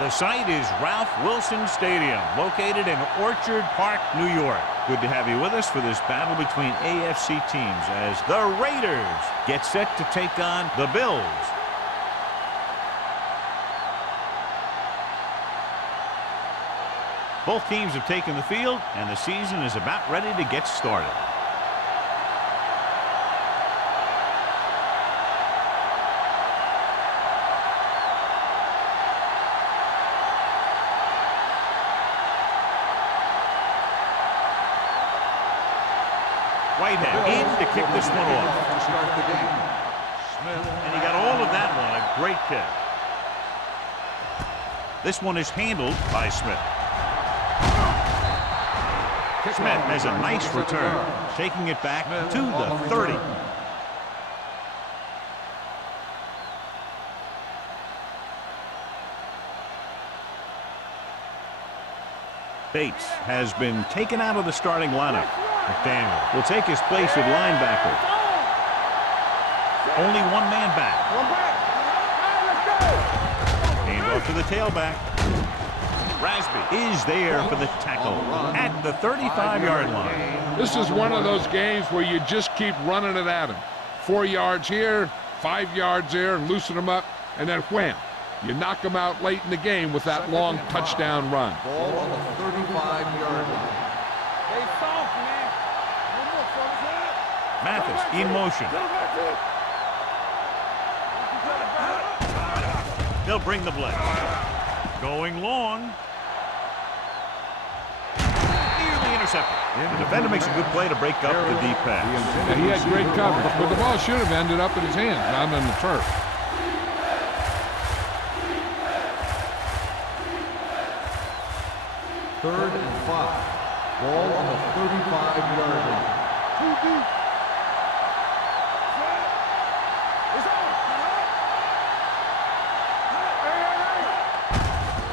The site is Ralph Wilson Stadium, located in Orchard Park, New York. Good to have you with us for this battle between AFC teams as the Raiders get set to take on the Bills. Both teams have taken the field, and the season is about ready to get started. Whitehead in to kick this one off. To start the game. And he got all of that one. A great kick. This one is handled by Smith. Smith has a nice return, taking it back to the 30. Bates has been taken out of the starting lineup. McDaniel will take his place at linebacker. Only one man back. Hand off to the tailback. Rasby is there for the tackle at the 35-yard line. This is one of those games where you just keep running it at him. 4 yards here, 5 yards there, and loosen them up, and then wham. You knock them out late in the game with that long touchdown run. Ball on the 35-yard line. Hey, soft, man. Mathis in motion. They'll bring the blitz. Going long. Nearly intercepted. The defender makes a good play to break up the deep pass. Yeah, he had great coverage, but the ball should have ended up in his hands, not on the turf. Third and 5. Ball on the 35-yard line.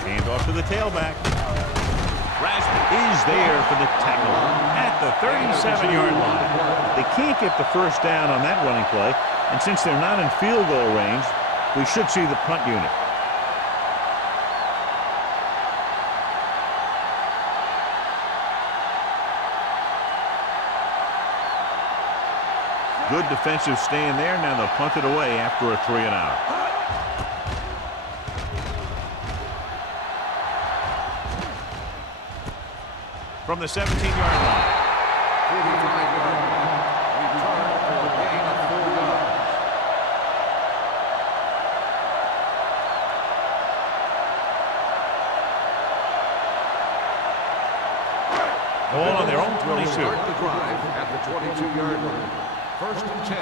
Hand off to the tailback. Rasby is there for the tackle at the 37-yard line. They can't get the first down on that running play, and since they're not in field goal range, we should see the punt unit. Good defensive stand there. Now they'll punt it away after a 3-and-out. From the 17-yard line. 45-yard line. Return for a gain of 4 yards. Ball on their own 22. Start the drive at the 22-yard line. First and 10.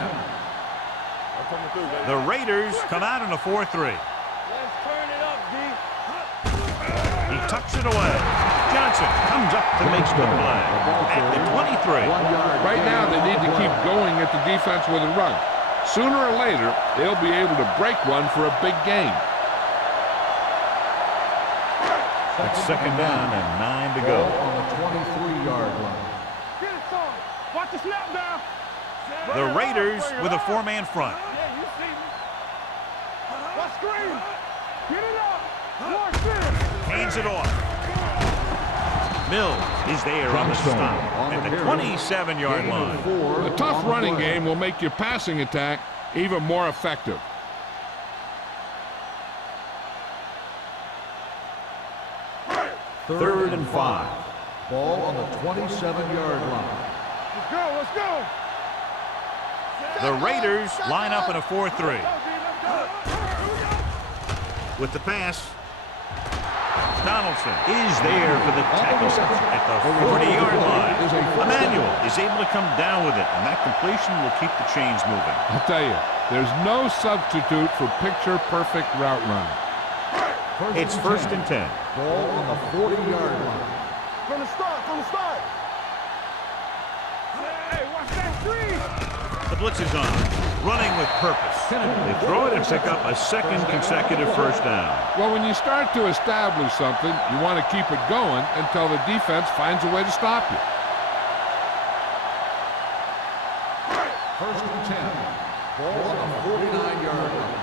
The Raiders come out in a 4-3. Let's turn it up, D. He tucks it away. Johnson comes up to make the play at the 23. Right now, they need to keep going at the defense with a run. Sooner or later, they'll be able to break one for a big gain. It's second down and 9 to go. On the 23-yard line. Get it, son. Watch the snap down. The Raiders with a 4-man front. Yeah, you see me. Let's scream. Get it up. Watch this. Hands it off. Mills is there on the stop at the 27-yard line. A tough running game will make your passing attack even more effective. Third and 5. Ball on the 27-yard line. Let's go. Let's go. The Raiders line up in a 4-3. With the pass, Donaldson is there for the tackle at the 40-yard line. Emmanuel is able to come down with it, and that completion will keep the chains moving. I'll tell you, there's no substitute for picture-perfect route running. It's first and 10. Ball on the 40-yard line. From the start. Hey, watch that screen. The blitz is on, running with purpose. They throw it and pick up a second consecutive first down. Well, when you start to establish something, you want to keep it going until the defense finds a way to stop you. First and 10. Ball on the 49-yard line.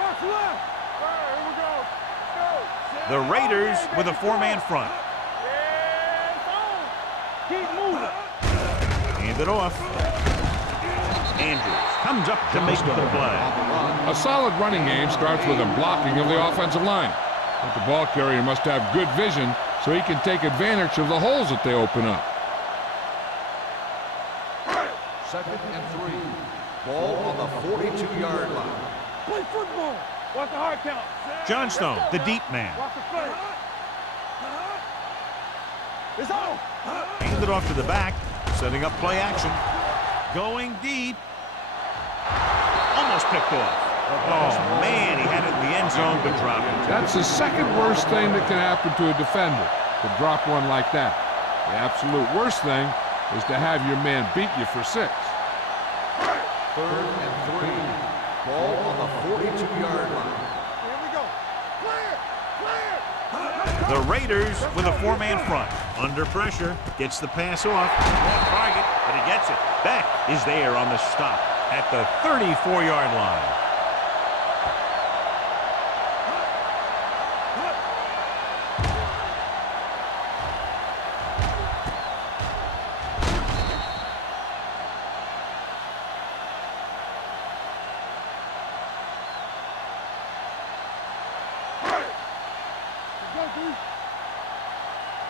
Box left. All right, here we go. Let's go. The Raiders with a four-man front. Keep moving. Hand it off. Andrews comes up to make the play. A solid running game starts with a blocking of the offensive line. But the ball carrier must have good vision so he can take advantage of the holes that they open up. 2nd and 3. Ball on the 42-yard line. Play football. Watch the hard count. Johnstone, the deep man. Watch the play. It's on. Hand it off to the back, setting up play action. Going deep. Almost picked off. Oh, man, he had it in the end zone, but dropped it. That's the second worst thing that can happen to a defender, to drop one like that. The absolute worst thing is to have your man beat you for 6. 3rd and 3. Ball on the 42-yard line. Here we go. Clear. Clear. The Raiders with a four-man front. Under pressure, gets the pass off. Target, but he gets it. Beck is there on the stop at the 34-yard line.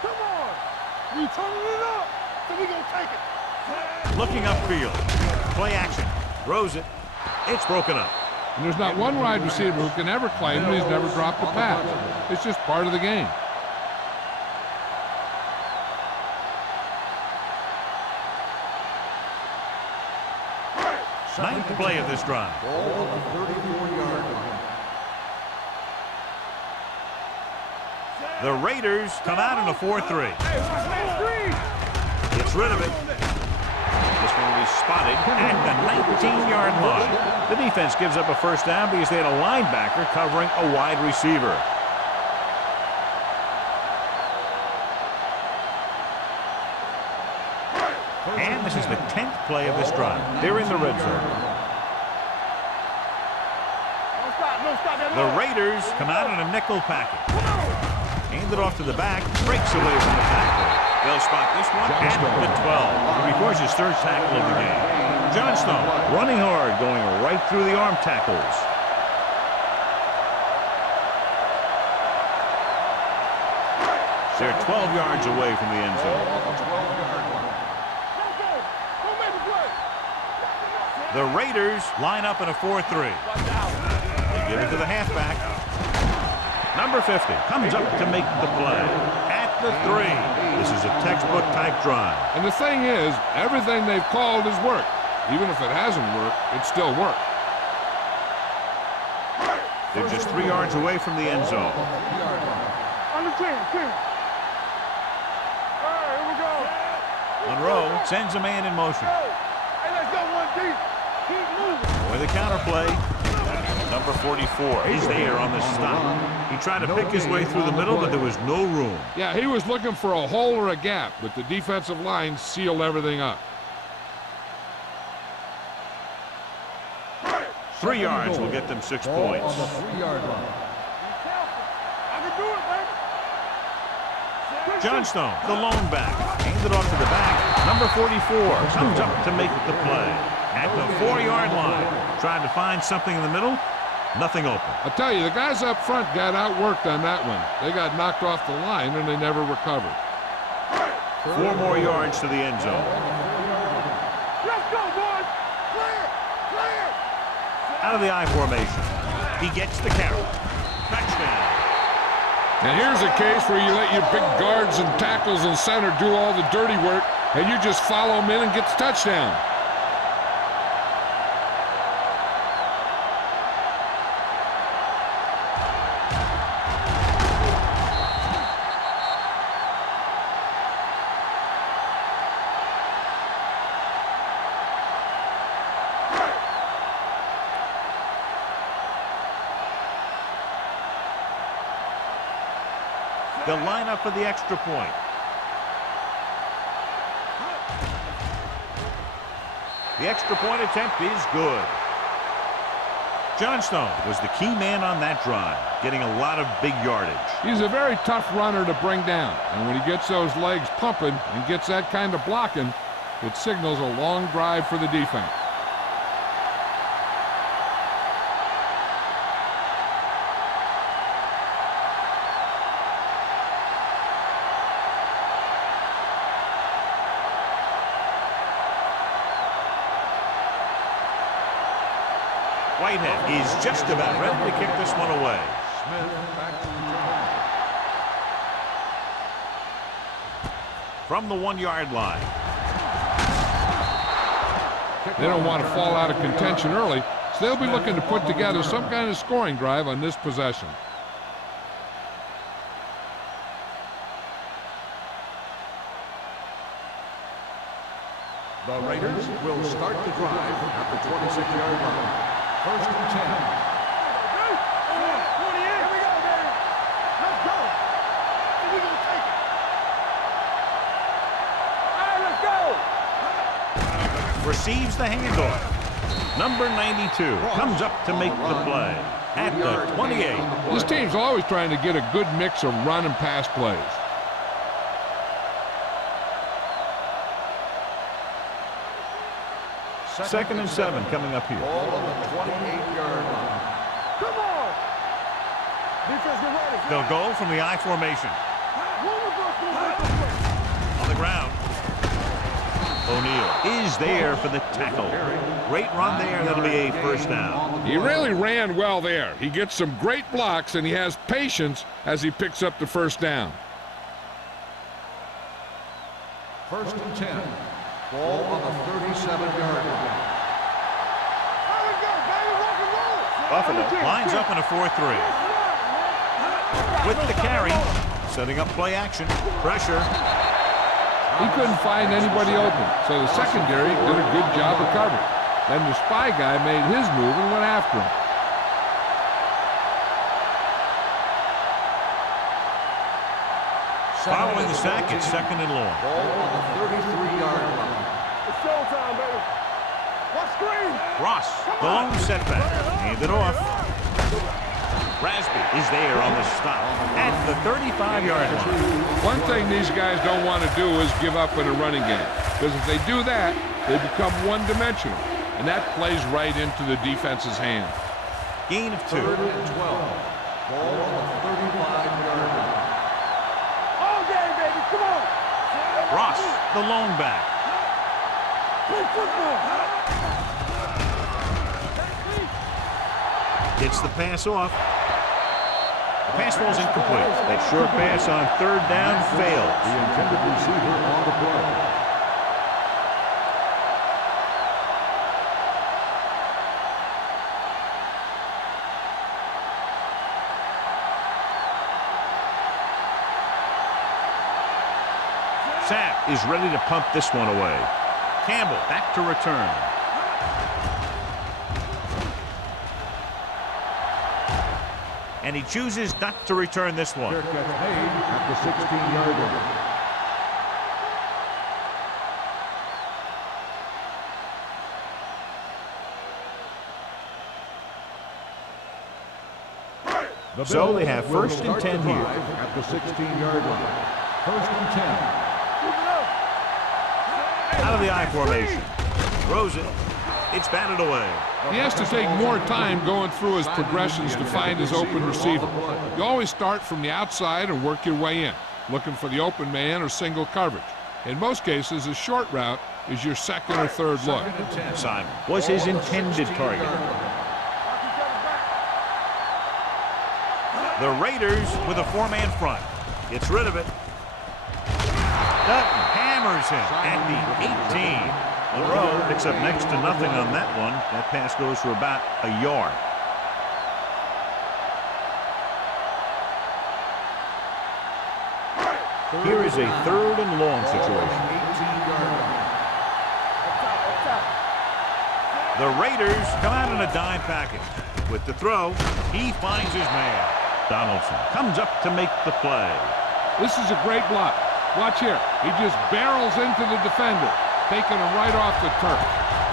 Come on. We turning it up. So we gonna take it. Looking upfield. Play action. Throws it. It's broken up. And there's not one wide receiver who can ever claim that he's never dropped a pass. It's just part of the game. Ninth play of this drive. Ball on the 34-yard line. The Raiders come out in a 4-3. Hey, watch that screen. Gets rid of it. This one will be spotted at the 19-yard line. The defense gives up a first down because they had a linebacker covering a wide receiver. And this is the 10th play of this drive. They're in the red zone. Don't stop. Don't stop that. The Raiders come out in a nickel package. Hand it off to the back, breaks away from the tackle. They'll spot this one at the 12. He records his third tackle of the game. Johnstone running hard, going right through the arm tackles. They're 12 yards away from the end zone. The Raiders line up in a 4-3. They give it to the halfback. Number 50 comes up to make the play at the 3. This is a textbook type drive. And the thing is, everything they've called has worked. Even if it hasn't worked, it still worked. They're just 3 yards away from the end zone. Under 10. All right, here we go. Monroe sends a man in motion. Hey, let's go one deep. Keep moving. With a counterplay, number 44 is there on the stop. He tried to pick his way through the middle, but there was no room. Yeah, he was looking for a hole or a gap, but the defensive line sealed everything up. 3 yards will get them 6 points. On the 3-yard line. I can do it, baby. Johnstone, the lone back, hands it off to the back. Number 44 comes up to make the play at the 4-yard line. Trying to find something in the middle, nothing open. I tell you, the guys up front got outworked on that one. They got knocked off the line and they never recovered. 4 more yards to the end zone. Let's go, boys. Clear. Out of the I formation, he gets the carry. Touchdown. And here's a case where you let your big guards and tackles and center do all the dirty work, and you just follow them in and get the touchdown. They'll line up for the extra point. The extra point attempt is good. Johnstone was the key man on that drive, getting a lot of big yardage. He's a very tough runner to bring down, and when he gets those legs pumping and gets that kind of blocking, it signals a long drive for the defense. Whitehead is just about ready to kick this one away. Smith back to return. From the 1-yard line. They don't want to fall out of contention early, so they'll be looking to put together some kind of scoring drive on this possession. The Raiders will start the drive at the 26-yard line. First and 10. Here we go, baby. Let's go. We're going to take it. All right, let's go. Receives the handoff. Number 92 comes up to make the play at the 28. This team's always trying to get a good mix of run and pass plays. Second and 7 coming up here. Ball on the 28-yard line. Come on. Defense, get ready. They'll go from the I formation. On the ground. O'Neal is there for the tackle. Great run there. That'll be a first down. He really ran well there. He gets some great blocks, and he has patience as he picks up the first down. First and 10. Ball on the 37-yard line. Buffalo lines up in a 4-3. With the carry, setting up play action. Pressure. He couldn't find anybody open, so the secondary did a good job of covering. Then the spy guy made his move and went after him. Following the sack, it's second and long. Ball on the 33-yard line. It's showtime, baby. What screen? Ross, the lone setback. Hand it off. Rasby is there on the stop at the 35-yard line. One thing these guys don't want to do is give up in a running game, because if they do that, they become one-dimensional, and that plays right into the defense's hand. Gain of 2. Third and 12. Ball on the 35-yard line. All game, baby. Come on. Ross, the lone back. Play football. Gets the pass off. The pass falls incomplete. That short pass on third down fails. The intended receiver on the play. Sapp is ready to pump this one away. Campbell back to return. And he chooses not to return this one. Fair catch made at the 16-yard line. So they have first and 10 here. At the 16-yard line. First and 10. Out of the I formation. Throws it. It's batted away. He has to take more time going through his progressions to find his open receiver. You always start from the outside and work your way in, looking for the open man or single coverage. In most cases, a short route is your second or third look. Simon was his intended target. The Raiders with a 4-man front. Gets rid of it. Dutton hammers him at the 18. Monroe picks up next to nothing on that one. That pass goes for about a yard. Here is a third and long situation. The Raiders come out in a dime package. With the throw, he finds his man. Donaldson comes up to make the play. This is a great block. Watch here. He just barrels into the defender, taking him right off the turf.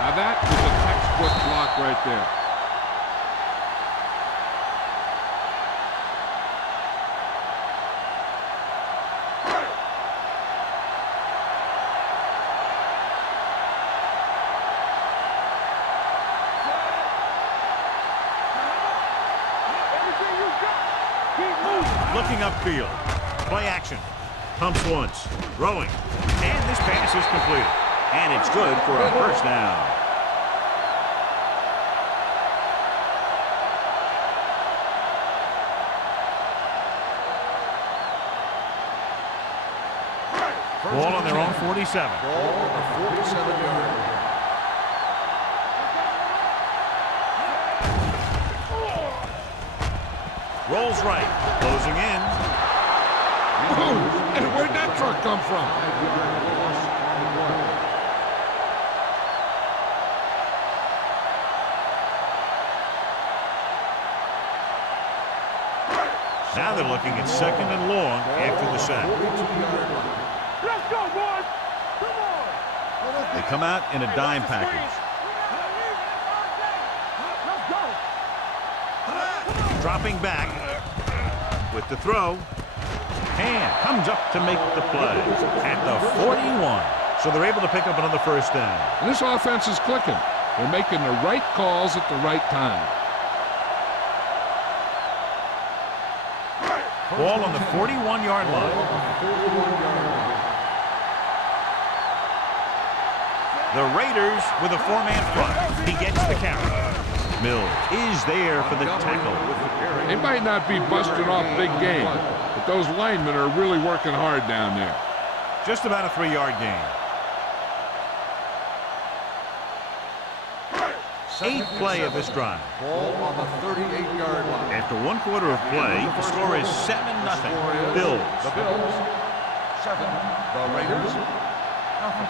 Now that is a textbook block right there. Looking upfield. Play action. Pumps once. Throwing. And this pass is completed. And it's good for a first down. Ball on their own 47. Ball on the 47-yard line. Rolls right. Closing in. Oh, and where'd that truck come from? 5-yard loss on the play. Now they're looking at second and long after the sack. 42-yard line. Let's go, boys. Come on. They come out in a dime package. Let's go. Dropping back with the throw. And comes up to make the play at the 41. So they're able to pick up another first down. And this offense is clicking. They're making the right calls at the right time. Ball on the 41-yard line. The Raiders with a four-man front. He gets the carry. Mills is there for the tackle. They might not be busting off big game, but those linemen are really working hard down there. Just about a 3-yard gain. Eighth play of this drive. Ball on the 38-yard line. After one quarter of play, the score is 7-0. Bills. The Bills 7. The Raiders nothing.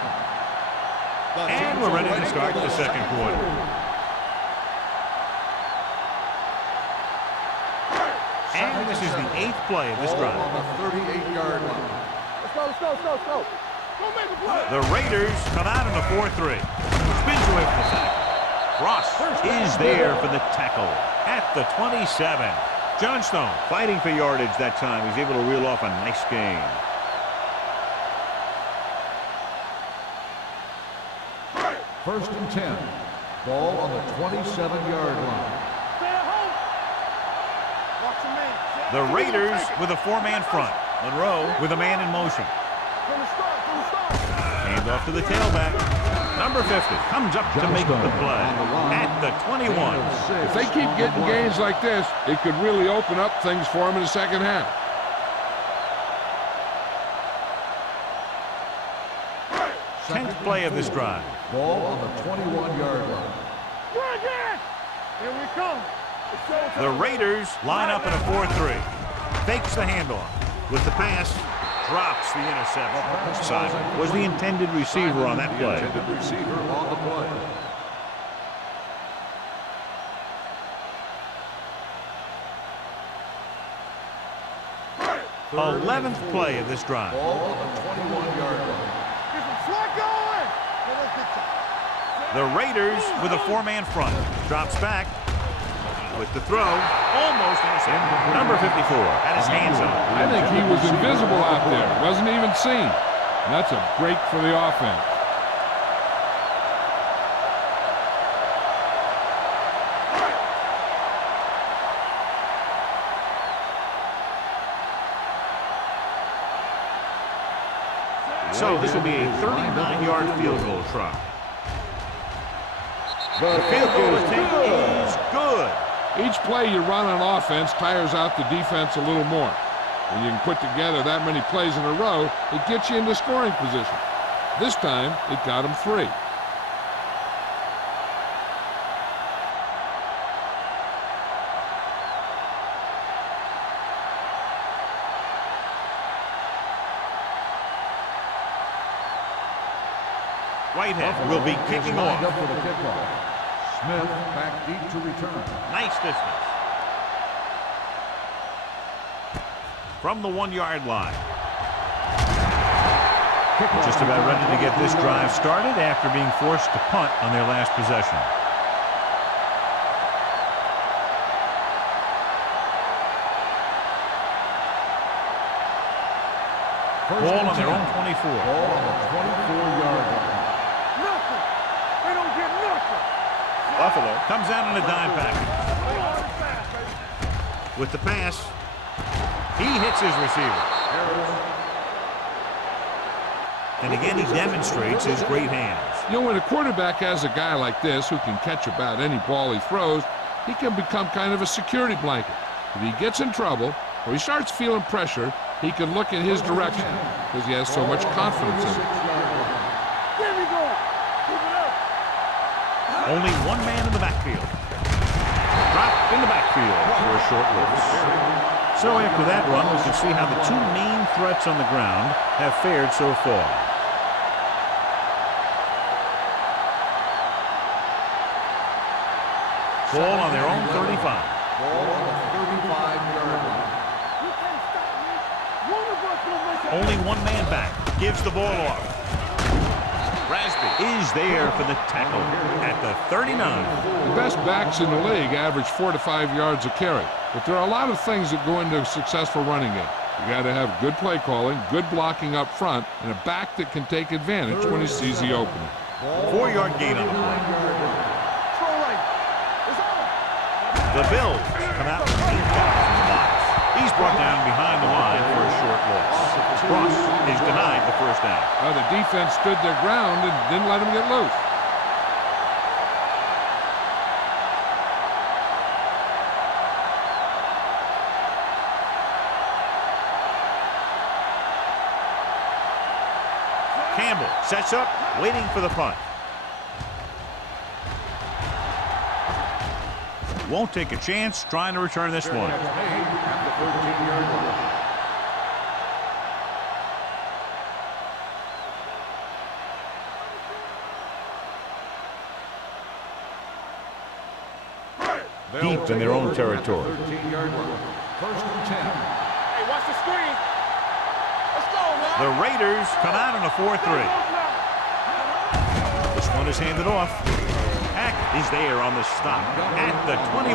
And we're ready to start the second quarter. And this is the eighth play of this Ball drive. on the 38-yard line. Let's go. Go make a play. The Raiders come out in a 4-3. Spins away from the sack. Ross is there for the tackle at the 27. Johnstone fighting for yardage that time. He's able to reel off a nice gain. First and 10. Ball on the 27-yard line. Stay at home. Watch your man. The Raiders with a four-man front. Monroe with a man in motion. From the start. Hand off to the tailback. Number 50 comes up to make the play at the 21. If they keep getting gains like this, it could really open up things for them in the second half. Tenth play of this drive. Ball on the 21-yard line. We're again. Here we come. The Raiders line up in a 4-3. Fakes the handoff. With the pass, drops the interception. Simon was the intended receiver on that play. Intended receiver on the play. Third 11th play of this drive. Ball on the 21-yard line. The Raiders with a four-man front. Drops back with the throw. Almost intercepted. Number 54 had his hands up. I think he was invisible out there. Wasn't even seen. And that's a break for the offense. So this will be a 39-yard field goal try. The field goal attempt is good. Each play you run on offense tires out the defense a little more. When you can put together that many plays in a row, it gets you into scoring position. This time, it got them 3. Whitehead will be kicking off. Up for the kickoff. Smith back deep to return. Nice distance. From the 1-yard line. Just about ready to get this drive started after being forced to punt on their last possession. Ball on their own 24. Ball on the 24-yard line. Nothing. They don't get nothing. Buffalo comes out in a dime package. With the pass, He hits his receiver. And again, he demonstrates his great hands. You know, when a quarterback has a guy like this who can catch about any ball he throws, he can become kind of a security blanket. If he gets in trouble or he starts feeling pressure, he can look in his direction because he has so much confidence in it. Only one man in the backfield. Drop in the backfield for a short loss. So after that run, we can see how the two main threats on the ground have fared so far. Ball on their own 35. Ball on the 35-yard line. Only one man back. Gives the ball off. Rasby is there for the tackle at the 39. The best backs in the league average 4 to 5 yards a carry. But there are a lot of things that go into a successful running game. You got to have good play calling, good blocking up front, and a back that can take advantage when he sees the opening. 4-yard gain on the play. The Bills come out with 8 guys in the box. He's brought down behind the line for a short loss. Cross is denied the first down. The defense stood their ground and didn't let him get loose. Campbell sets up, waiting for the punt. Won't take a chance trying to return this one. Deep in their own territory. 13-yard line. First and 10. Hey, watch the screen. Let's go, man. The Raiders come out in a 4-3. This one is handed off. Hack is there on the stop at the 21.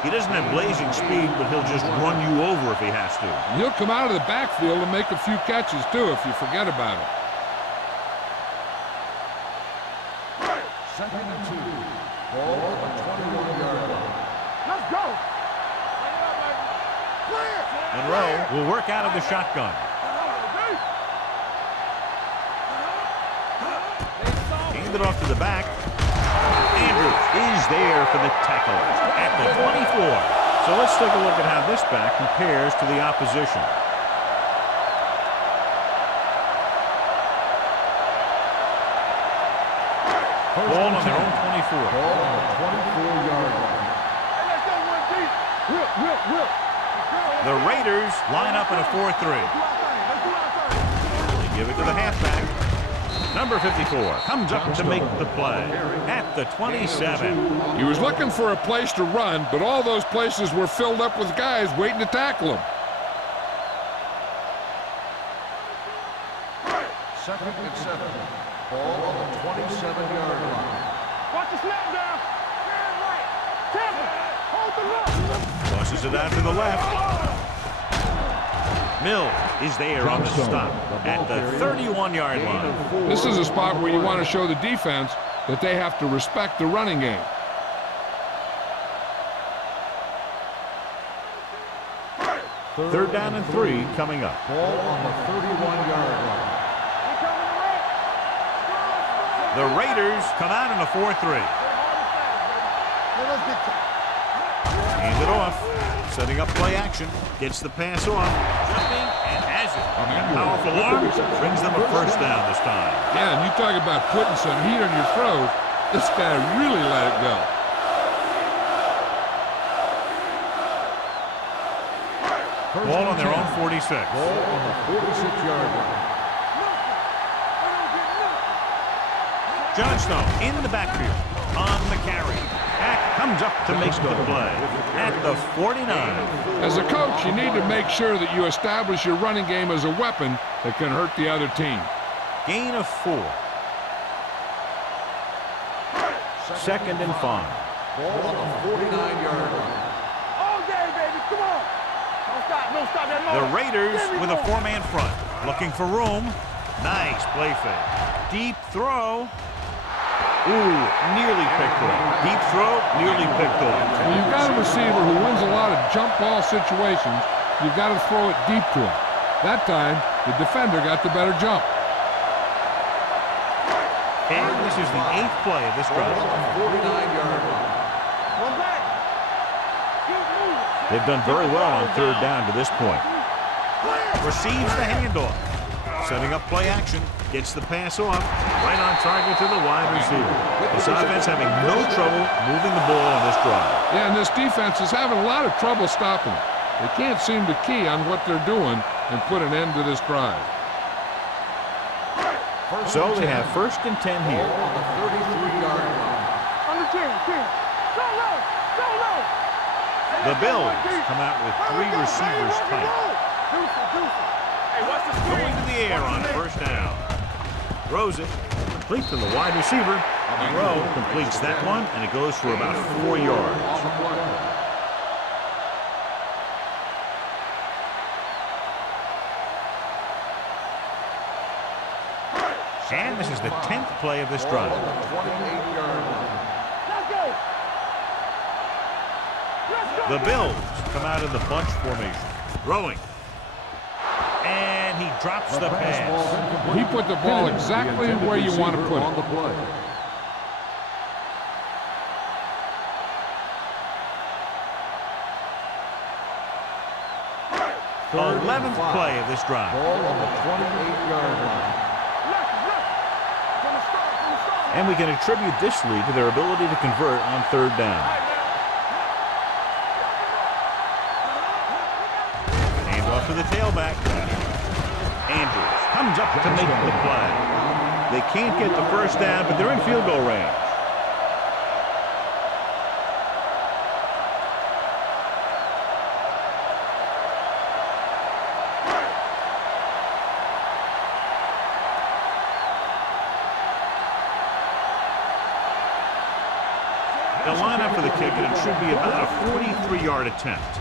He doesn't have blazing speed, but he'll just run you over if he has to. He'll come out of the backfield and make a few catches, too, if you forget about it. Second and 2. Ball on the 21-yard line. Let's go. Monroe will work out of the shotgun. Hand it off to the back. Andrews is there for the tackle at the 24. So let's take a look at how this back compares to the opposition. Ball on their own 24. Ball on the 24-yard line. Hey, let's go one deep. Whip. The Raiders line up in a 4-3. They give it to the halfback. Number 54 comes up to make the play at the 27. He was looking for a place to run, but all those places were filled up with guys waiting to tackle him. Second and 7. Ball on the 27-yard line. Watch the snap down. Stand right. Tampa, hold the look. Tosses it out to the left. Mills is there on the stop at the 31-yard line. This is a spot where you want to show the defense that they have to respect the running game. Third down and 3 coming up. Ball on the 31-yard line. The Raiders come out in a 4-3. Hand it off. Setting up play action. Gets the pass off. Jumping and has it. And powerful arms brings them a first down this time. Yeah, and you talk about putting some heat on your throws. This guy really let it go. Ball on their own 46. Ball on the 46-yard line. Johnstone in the backfield on the carry. Hack comes up to make the play at the 49. As a coach, you need to make sure that you establish your running game as a weapon that can hurt the other team. Gain of 4. Second and 5. Ball on the 49-yard line. All day, baby. Come on. Don't stop that long. The Raiders with a 4-man front. Looking for room. Nice play fake. Deep throw. Ooh, nearly picked off. Deep throw, nearly picked off. When you've got a receiver who wins a lot of jump ball situations, you've got to throw it deep to him. That time, the defender got the better jump. And this is the 8th play of this drive. 49-yard line. One back. Keep moving. They've done very well on 3rd down to this point. Receives the handoff. Setting up play action. Gets the pass off. Right on target to the wide receiver. This offense having no trouble moving the ball on this drive. Yeah, and this defense is having a lot of trouble stopping it. They can't seem to key on what they're doing and put an end to this drive. So they have 1st and 10 here. On the 33-yard line. Under 10. Go low. Go low. The Bills come out with 3 receivers tight. Hey, what's the screen? Going to the air on 1st down. Throws it. Complete to the wide receiver. Monroe completes that one, and it goes for about 4 yards. On the play. And this is the 10th play of this drive. On the 28-yard line. Let's go. Let's go. The Bills come out in the bunch formation. Throwing. And he drops the pass. He put the ball exactly where you want to put on the it. play. The 11th play of this drive. Ball on the 28-yard line. And we can attribute this lead to their ability to convert on 3rd down. Handoff to the tailback. Andrews comes up to make the play. They can't get the 1st down, but they're in field goal range. The lineup for the kick, and it should be about a 43-yard attempt.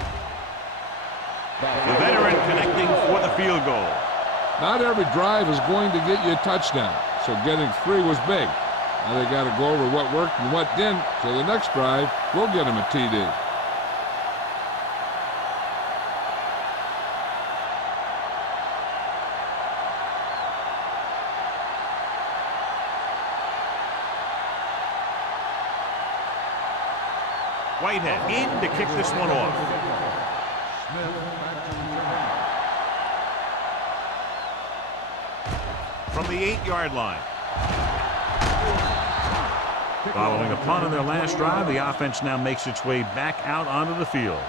The veteran connecting for the field goal. Not every drive is going to get you a touchdown, so getting 3 was big. Now they got to go over what worked and what didn't, so the next drive will get them a TD. Whitehead in to kick this one off. From the 8-yard line. Following a punt on their last drive, the offense now makes its way back out onto the field.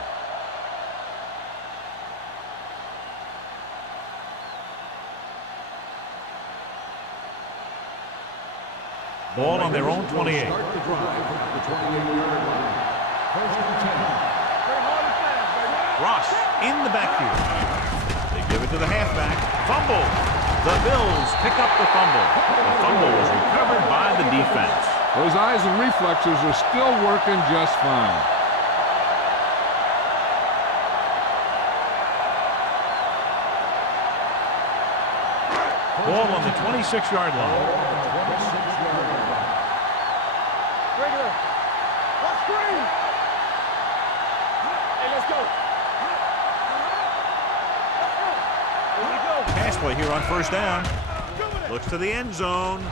Ball on their own 28. Start the drive at the 28-yard line. 1st and 10. Ross in the backfield. They give it to the halfback. Fumble. The Bills pick up the fumble. The fumble was recovered by the defense. Those eyes and reflexes are still working just fine. Ball on the 26-yard line. Regular. Let's screen. Hey, let's go. Here we go. Pass play here on 1st down. Looks to the end zone.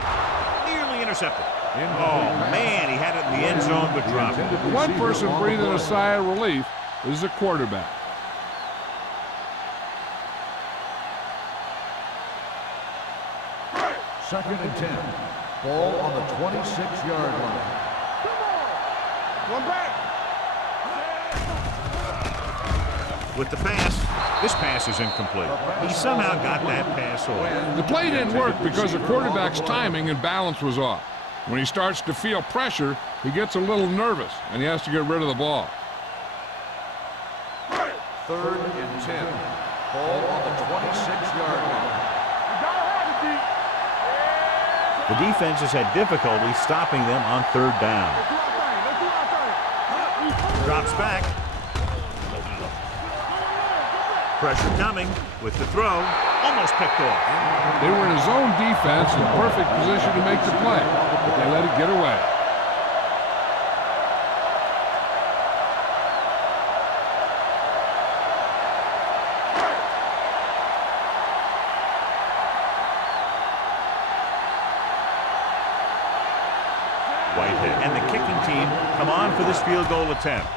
Nearly intercepted. Oh, man, he had it in the end zone, but dropped it. One person breathing a sigh of relief is the quarterback. Second and 10. Ball on the 26-yard line. One back. With the pass, this pass is incomplete. He somehow got that pass off. The play didn't work because the quarterback's timing and balance was off. When he starts to feel pressure, he gets a little nervous, and he has to get rid of the ball. 3rd and 10. Ball on the 26-yard line. The defense has had difficulty stopping them on 3rd down. Drops back. Pressure coming with the throw. Almost picked off. They were in a zone defense in perfect position to make the play, but they let it get away. Whitehead and the kicking team come on for this field goal attempt.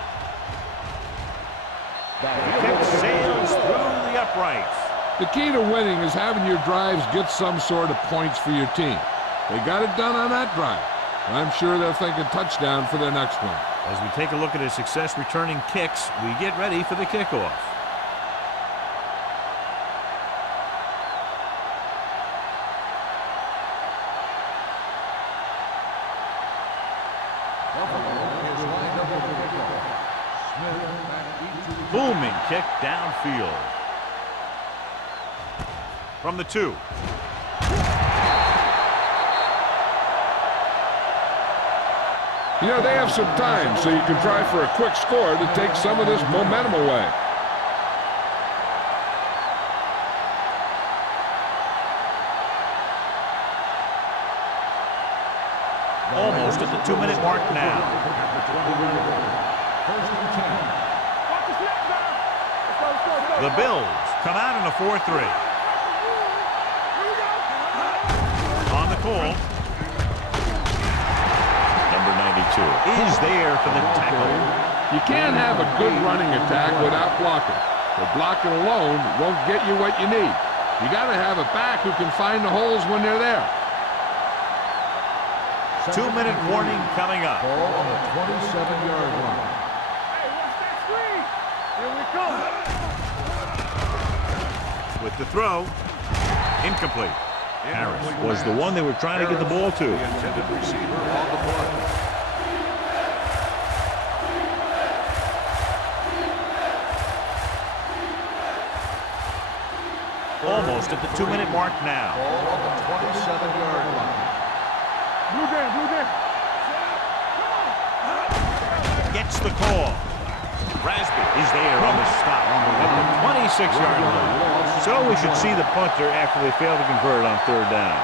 The kick sails through the uprights. The key to winning is having your drives get some sort of points for your team. They got it done on that drive. I'm sure they're thinking touchdown for their next one. As we take a look at his success returning kicks, we get ready for the kickoff. Booming kick downfield. From the 2. You know, they have some time, so you can try for a quick score to take some of this momentum away. Almost at the 2-minute mark now. The Bills come out in a 4-3. On the call. Number 92 is there for the tackle. You can't have a good running attack without blocking. But blocking alone won't get you what you need. You got to have a back who can find the holes when they're there. 2-minute warning coming up. Ball on the 27-yard line. Hey, watch that screen. Here we come. With the throw, incomplete. Harris was the one they were trying to get the ball to. The intended receiver on the play. Almost at the 2-minute mark now. Ball on the 27-yard line. Blue game. Gets the call. Rasby is there on the stop at the 26-yard line. So we should see the punter after they fail to convert on 3rd down.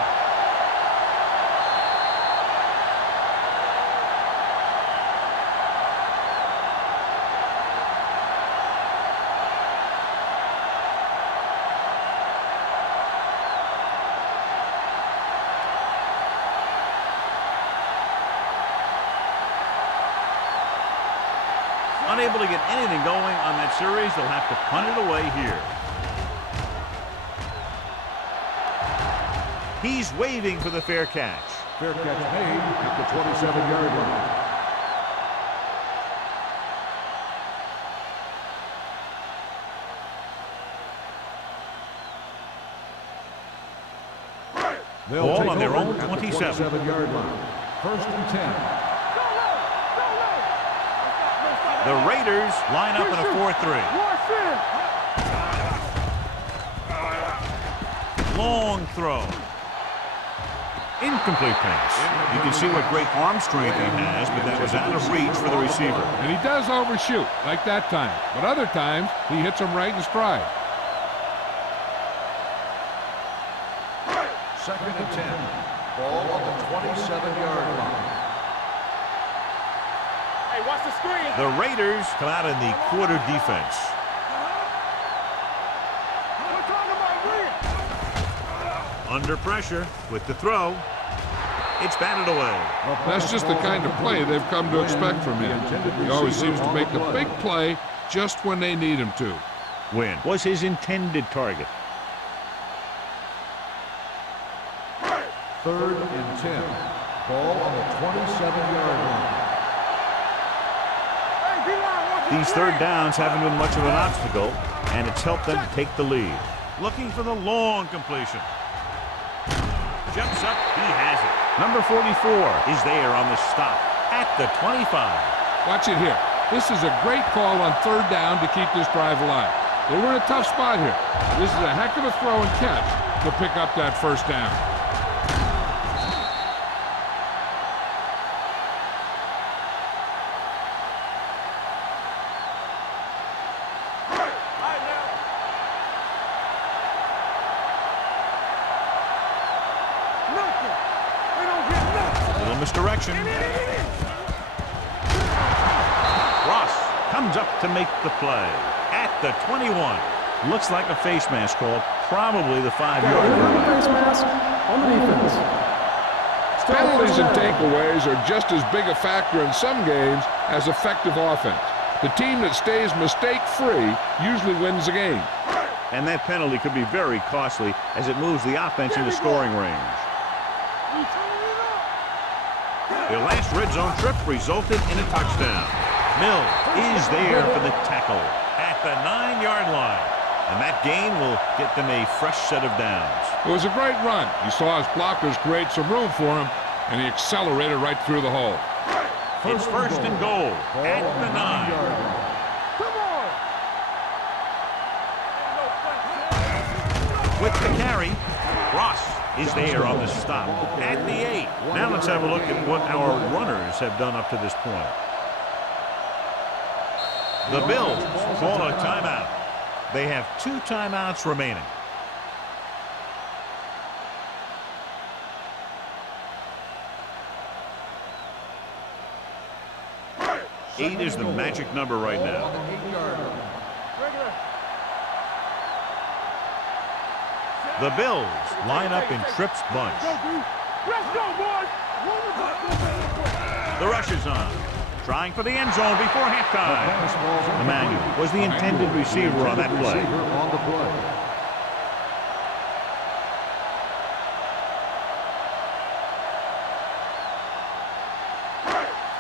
Unable to get anything going on that series, they'll have to punt it away here. He's waving for the fair catch. Fair catch made at the 27-yard line. Ball on their own 27. 27-yard line. 1st and 10. The Raiders line up in a 4-3. Long throw. Incomplete pass. You can see what great arm strength he has, but that was out of reach for the receiver. And he does overshoot, like that time. But other times, he hits him right in stride. 2nd and 10. Ball on the 27-yard line. Watch the screen. The Raiders come out in the quarter defense. Under pressure with the throw. It's batted away. That's just the kind of play they've come to expect from him. He always seems to make the big play just when they need him to. Win was his intended target. 3rd and 10. Ball on the 27-yard line. These 3rd downs haven't been much of an obstacle, and it's helped them to take the lead. Looking for the long completion. Jumps up, he has it. Number 44 is there on the stop at the 25. Watch it here. This is a great call on 3rd down to keep this drive alive. They were in a tough spot here. This is a heck of a throw and catch to pick up that 1st down. Misdirection. Ross comes up to make the play at the 21. Looks like a face mask call, probably the 5-yard line. Face mask on the defense. Penalties and takeaways are just as big a factor in some games as effective offense. The team that stays mistake-free usually wins the game. And that penalty could be very costly as it moves the offense into scoring range. Their last red zone trip resulted in a touchdown. Mills is there for the tackle at the 9-yard line. And that gain will get them a fresh set of downs. It was a great run. He saw his blockers create some room for him, and he accelerated right through the hole. It's first and goal at the 9. With the carry, Ross is there on the stop at the 8. Now let's have a look at what our runners have done up to this point. The Bills call a timeout. They have 2 timeouts remaining. Eight is the magic number right now. The Bills line up in Tripp's bunch. Let's go, boys! The rush is on. Trying for the end zone before halftime. Emmanuel was the intended receiver on that play.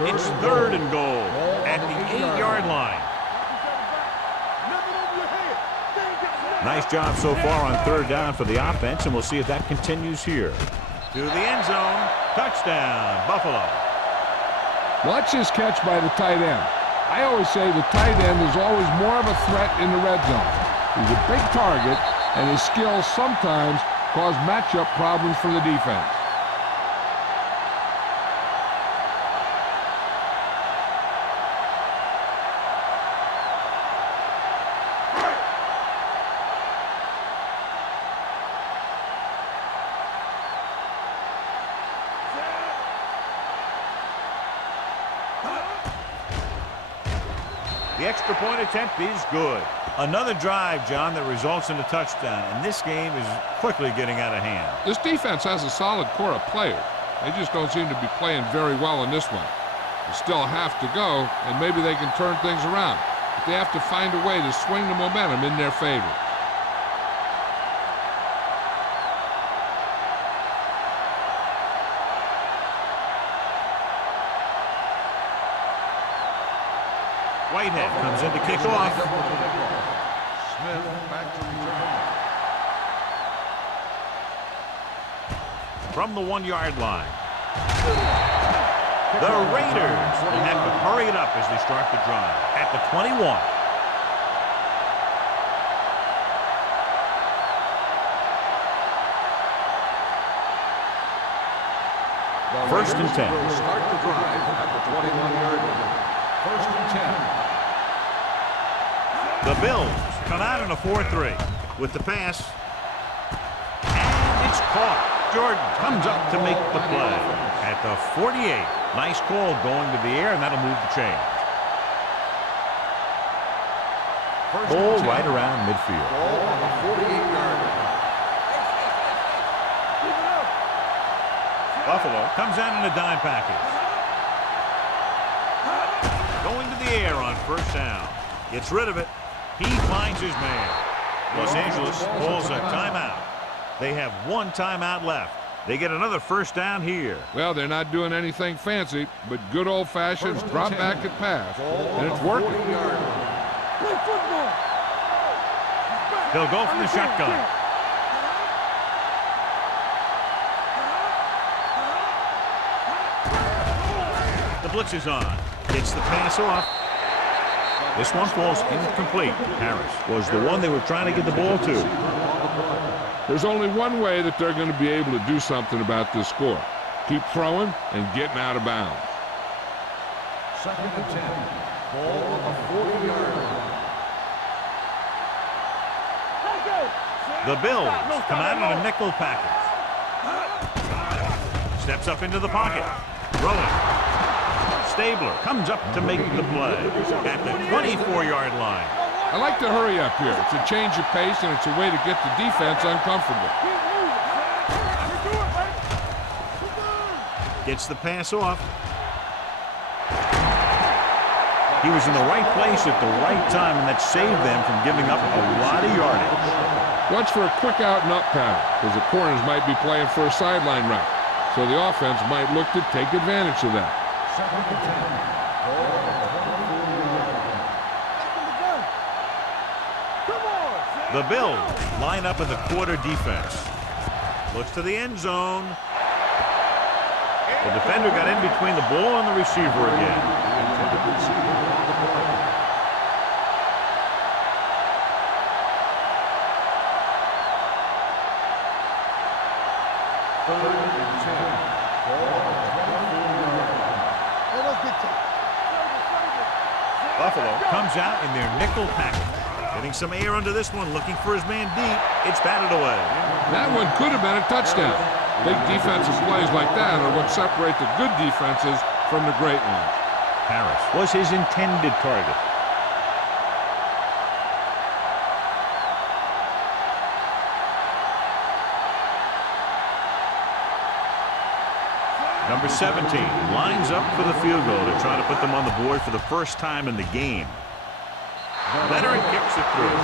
It's third and goal at the 8-yard line. Nice job so far on third down for the offense, and we'll see if that continues here. To the end zone. Touchdown, Buffalo. Watch this catch by the tight end. I always say the tight end is always more of a threat in the red zone. He's a big target, and his skills sometimes cause matchup problems for the defense. The extra point attempt is good. Another drive, John, that results in a touchdown, and this game is quickly getting out of hand. This defense has a solid core of players. They just don't seem to be playing very well in this one. They still have to go, and maybe they can turn things around. But they have to find a way to swing the momentum in their favor. Whitehead comes in to kick off. Smith back to return. From the 1-yard line. The Raiders will have to hurry it up as they start the drive at the 21. First and 10. Will start the drive at the 21-yard line. First and 10. The Bills come out in a 4-3 with the pass. And it's caught. Jordan comes up to make the play at the 48. Nice call going to the air, and that'll move the chain. Ball right around midfield. Ball on the 48-yard line. Buffalo comes out in a dime package. Going to the air on first down. Gets rid of it. He finds his man. Los Angeles calls a timeout. They have 1 timeout left. They get another first down here. Well, they're not doing anything fancy, but good old-fashioned drop back and pass, and it's working. He'll go from the shotgun. The blitz is on. Gets the pass off. This one falls incomplete. Harris was the one they were trying to get the ball to. There's only one way that they're going to be able to do something about this score. Keep throwing and getting out of bounds. Second and 10. Ball on the 40-yard line. The Bills come out in a nickel package. Steps up into the pocket. Throwing. Stabler comes up to make the play at the 24-yard line. I like to hurry up here. It's a change of pace, and it's a way to get the defense uncomfortable. Gets the pass off. He was in the right place at the right time, and that saved them from giving up a lot of yardage. Watch for a quick out and up pattern, because the corners might be playing for a sideline route. So the offense might look to take advantage of that. The Bills line up in the quarter defense. Looks to the end zone. The defender got in between the ball and the receiver again. Buffalo comes out in their nickel package. Getting some air under this one, looking for his man deep. It's batted away. That one could have been a touchdown. Big defensive plays like that are what separate the good defenses from the great ones. Harris was his intended target. Number 17 lines up for the field goal to try to put them on the board for the first time in the game. Leonard kicks it through.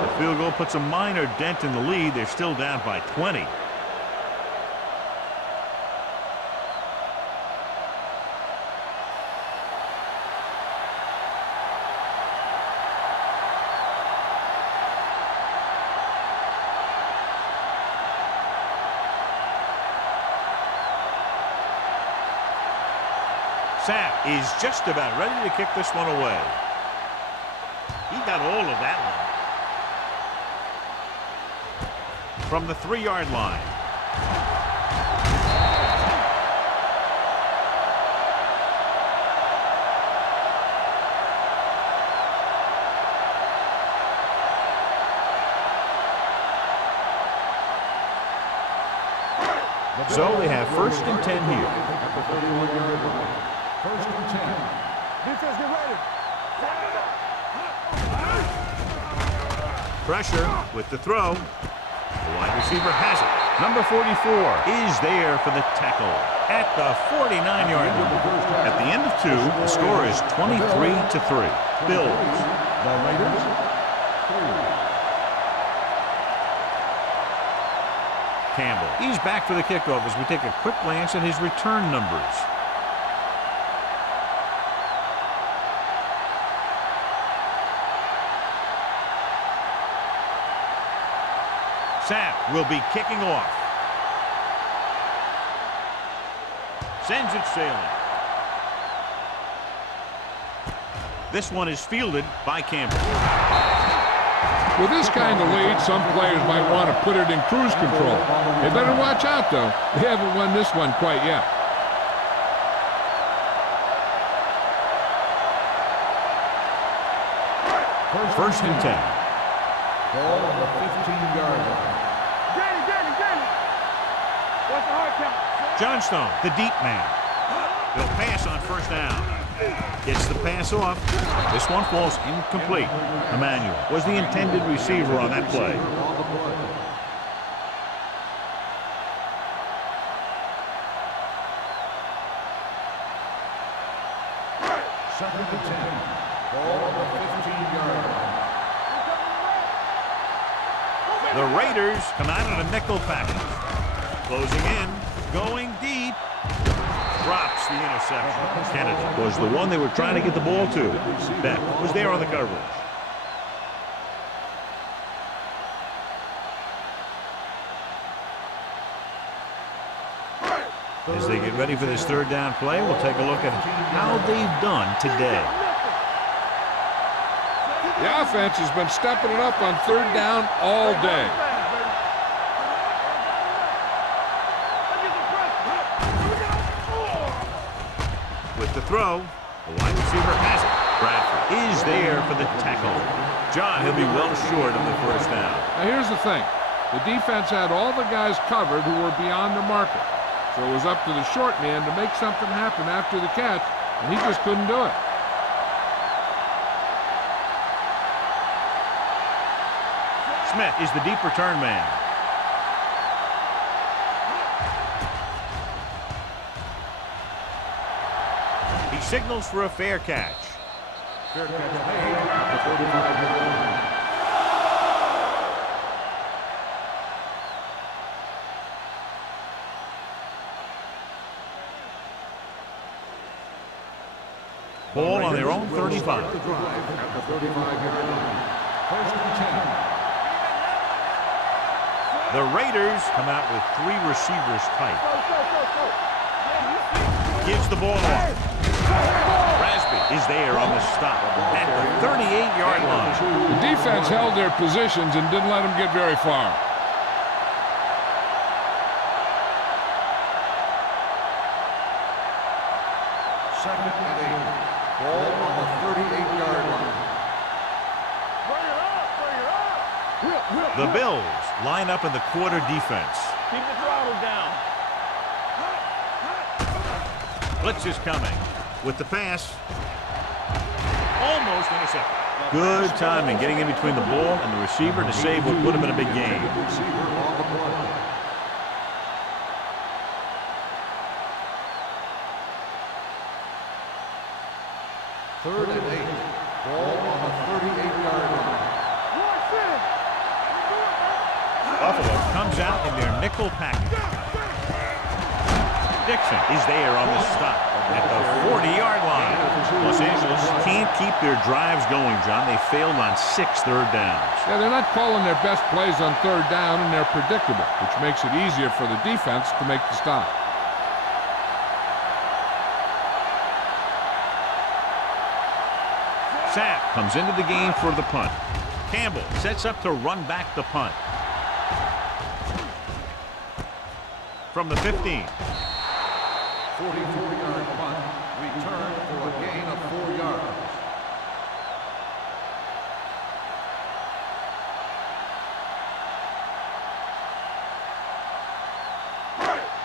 The field goal puts a minor dent in the lead. They're still down by 20. Sapp is just about ready to kick this one away. He got all of that one. From the 3-yard line. So they have 1st and 10 here. 1st and 10. Defense, get ready. Pressure with the throw. The wide receiver has it. Number 44 is there for the tackle at the 49-yard line. At the end of 2, the score is 23-3. Bills. The Raiders, 3. Campbell. He's back for the kickoff as we take a quick glance at his return numbers. Sapp will be kicking off. Sends it sailing. This one is fielded by Campbell. With this kind of lead, some players might want to put it in cruise control. They better watch out, though. They haven't won this one quite yet. First and 10. Ball on the 15-yard line. What's the hard count? Johnstone, the deep man. They'll pass on 1st down. Gets the pass off. This one falls incomplete. Emmanuel was the intended receiver on that play. Second and 10. Ball on the 15-yard line. The Raiders come out in a nickel package. Closing in, going deep. Drops the interception. Kennedy was the one they were trying to get the ball to. Beck was there on the coverage. As they get ready for this 3rd down play, we'll take a look at how they've done today. The offense has been stepping it up on 3rd down all day. With the throw, the wide receiver has it. Bradford is there for the tackle. John, he'll be well short of the 1st down. Now here's the thing. The defense had all the guys covered who were beyond the marker. So it was up to the short man to make something happen after the catch, and he just couldn't do it. Smith is the deep return man. He signals for a fair catch. Fair catch made at the 45-yard line. Ball on their own 35. The drive at the 35-yard line. First and 10. The Raiders come out with 3 receivers tight. Gives the ball off. Rasby is there on the stop at the 38-yard line. The defense held their positions and didn't let them get very far. Second and 8. Ball on the 38-yard line. The Bills line up in the quarter defense. Keep the throttle down. Blitz is coming. With the pass. Almost intercepted. Good timing getting in between the ball and the receiver to save what would have been a big game. Receiver on the play. Third and 8. Ball on the 38-yard line. Buffalo comes out in their nickel package. Dixon is there on the stop at the 40-yard line. Los Angeles can't keep their drives going, John. They failed on 6 third downs. Yeah, they're not calling their best plays on third down, and they're predictable, which makes it easier for the defense to make the stop. Sapp comes into the game for the punt. Campbell sets up to run back the punt. From the 15. 44-yard punt. Return for a gain of 4 yards.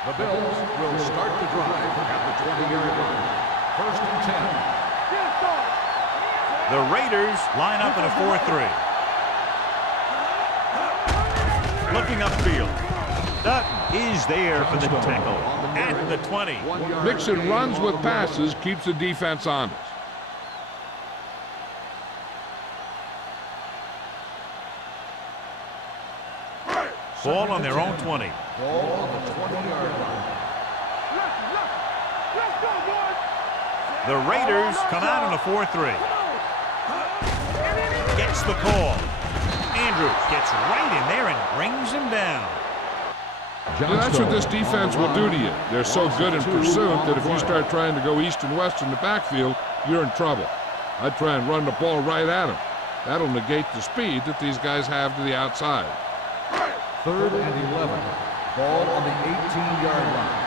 The Bills will start the drive at the 20-yard line. First and 10. The Raiders line up in a 4-3. Looking upfield. Dutton is there for the tackle at the 20. Mixing runs with passes keeps the defense honest. Ball on their own 20. Ball on the 20-yard line. The Raiders come out in a 4-3. Gets the call. Andrews gets right in there and brings him down. Well, that's what this defense will do to you. They're so good in pursuit that if you start trying to go east and west in the backfield, you're in trouble. I'd try and run the ball right at them. That'll negate the speed that these guys have to the outside. Third and 11. Ball on the 18-yard line.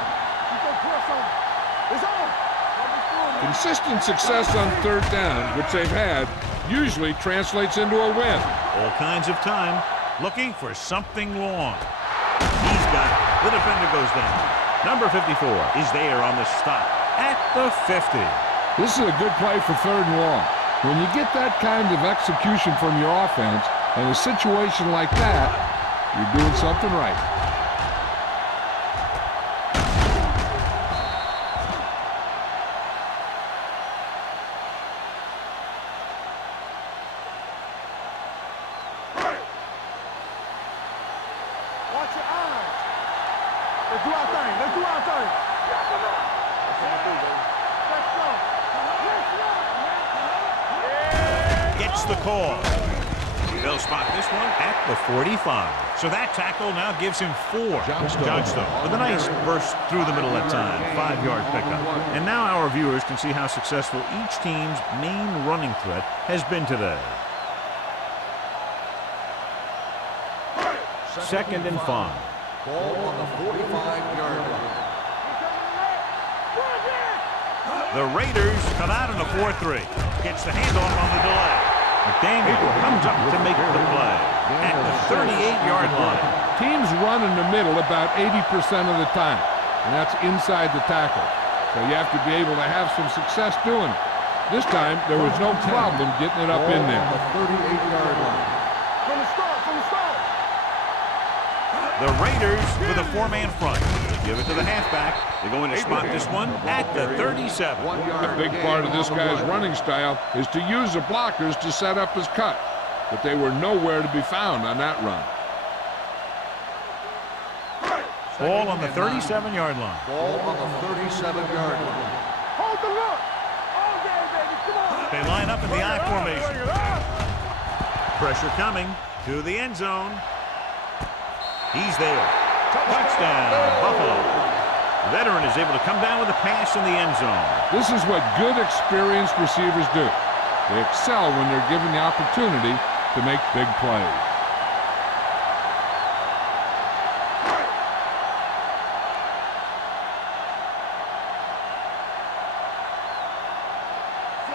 Consistent success on third down, which they've had, usually translates into a win. All kinds of time looking for something long. He's got it. The defender goes down. Number 54 is there on the stop at the 50. This is a good play for third and long. When you get that kind of execution from your offense in a situation like that, you're doing something right. Watch your eyes. Let's do our thing. Let's do our thing. Gets the call. They'll spot this one at the 45. So that tackle now gives him 4. Johnstone with a nice burst through the middle that time. 5-yard pickup. And now our viewers can see how successful each team's main running threat has been today. Second and 5. Ball on the 45-yard line. The Raiders come out in a 4-3. Gets the handoff on the delay. McDaniel comes up to make the play at the 38-yard line. Teams run in the middle about 80% of the time, and that's inside the tackle. So you have to be able to have some success doing it. This time, there was no problem getting it up in there. On the 38-yard line. From the start. The Raiders with a 4-man front. Give it to the halfback. They're going to spot this one at the 37. A big part of this guy's running style is to use the blockers to set up his cut, but they were nowhere to be found on that run. Ball on the 37-yard line. Ball on the 37-yard line. Hold the look. All day, baby. Come on. They line up in the I formation. Pressure coming to the end zone. He's there. Touchdown, Buffalo. The veteran is able to come down with a pass in the end zone. This is what good, experienced receivers do. They excel when they're given the opportunity to make big plays.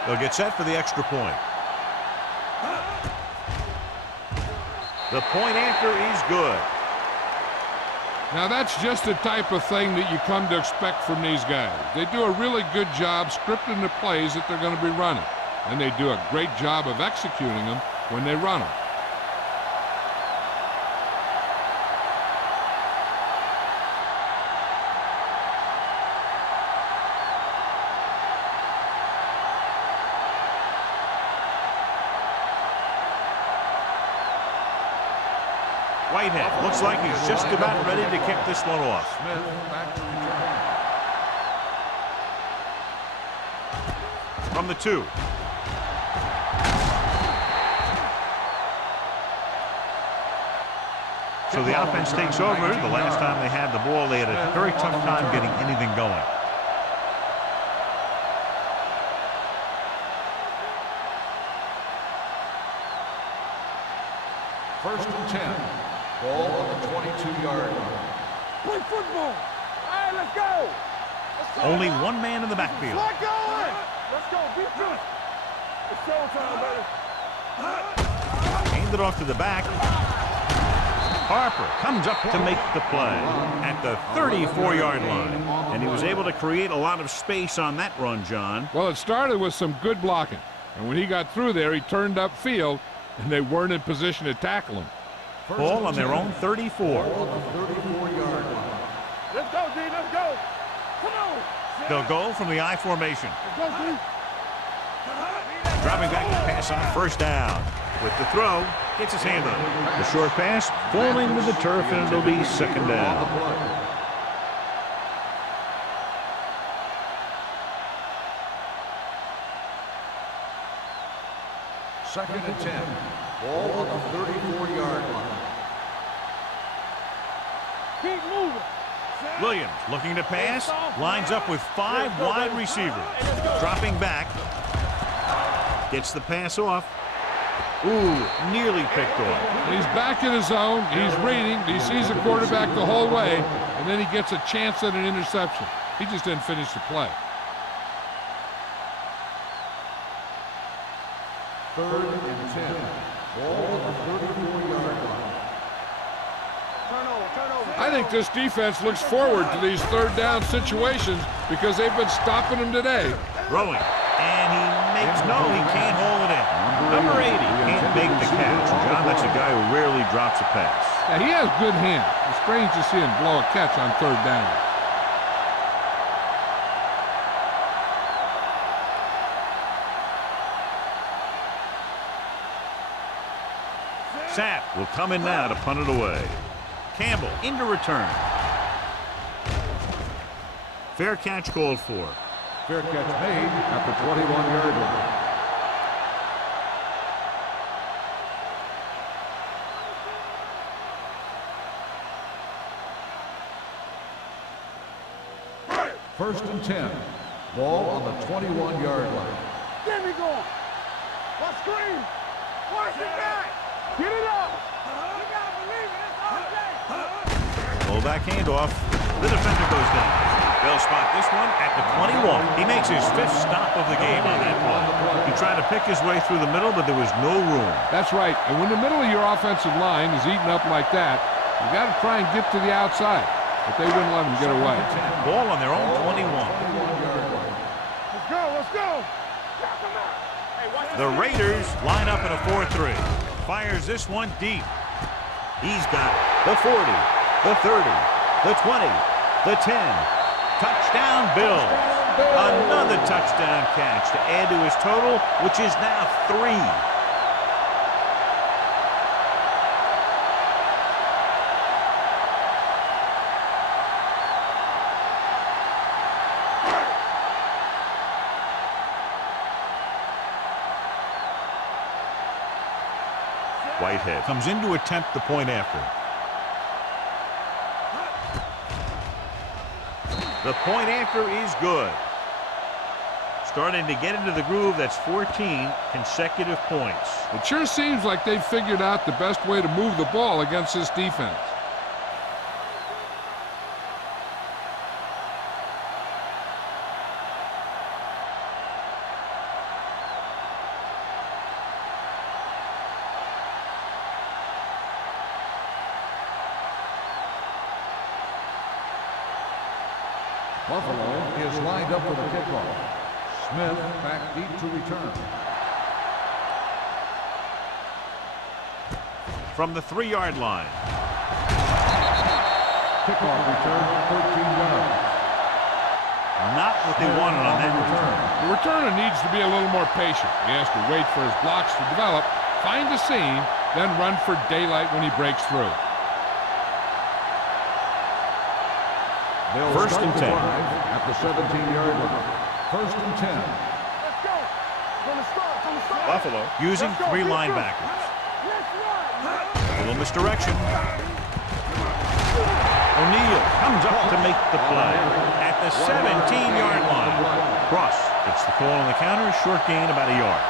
They'll get set for the extra point. The point after is good. Now that's just the type of thing that you come to expect from these guys. They do a really good job scripting the plays that they're going to be running, and they do a great job of executing them when they run them. Whitehead looks like he's just about ready to kick this one off. Smith back to return. From the 2. So the offense takes over. The last time they had the ball, they had a very tough time getting anything going. First and 10. Ball on the 22-yard line. Play football. All right, let's go. Let's go. Only one man in the backfield. Let going. Let's go. Be good. It's showtime, baby. Hand it off to the back. Harper comes up to make the play at the 34-yard line. And he was able to create a lot of space on that run, John. Well, it started with some good blocking, and when he got through there, he turned upfield, and they weren't in position to tackle him. Ball on their own 34. Ball on the 34-yard line. Let's go, D. Let's go. Come on. They'll go from the I formation. Let's go, D. Dropping back to pass on first down. With the throw, gets his hand on it. The short pass falling to the turf, and it'll be second down. Second and 10. Ball on the 34-yard line. Keep moving. Williams looking to pass, lines up with 5 wide receivers. Dropping back, gets the pass off. Ooh, nearly picked off. He's back in his zone. He's reading. He sees the quarterback the whole way, and then he gets a chance at an interception. He just didn't finish the play. Third and 10. Ball on the 34-yard line. Turnover. I think this defense looks forward to these third down situations because they've been stopping them today. Throwing, and he makes he can't hold it in. Number 80 can't make the catch. John, that's a guy who rarely drops a pass. Yeah, he has good hands. It's strange to see him blow a catch on third down. Sapp will come in now to punt it away. Campbell into return. Fair catch called for. Fair catch made at the 21-yard line. First and 10. Ball on the 21-yard line. Get me going. Let's screen. Watch it back. Get it up. You gotta believe it. It's all day. Fullback handoff. The defender goes down. They'll spot this one at the 21. He makes his 5th stop of the game on that play. He tried to pick his way through the middle, but there was no room. That's right. And when the middle of your offensive line is eaten up like that, you got to try and get to the outside. But they wouldn't let him get away. Ball on their own 21. Let's go. Let's go. The Raiders line up in a 4-3. Fires this one deep. He's got it. The 40, the 30, the 20, The 10. Touchdown, Bills. Another touchdown catch to add to his total, which is now 3. Whitehead comes in to attempt the point after. The point after is good. Starting to get into the groove. That's 14 consecutive points. It sure seems like they've figured out the best way to move the ball against this defense. Buffalo is lined up for the kickoff. Smith back deep to return. From the 3-yard line. Kickoff return, 13 yards. Not what they wanted on that return. The returner needs to be a little more patient. He has to wait for his blocks to develop, find the seam, then run for daylight when he breaks through. They'll First start and the 10. drive at the 17-yard line. First and 10. Let's go. From the start. Buffalo using 3 linebackers. A little misdirection. O'Neal comes up to make the play at the 17-yard line. Cross gets the call on the counter. Short gain, about a yard.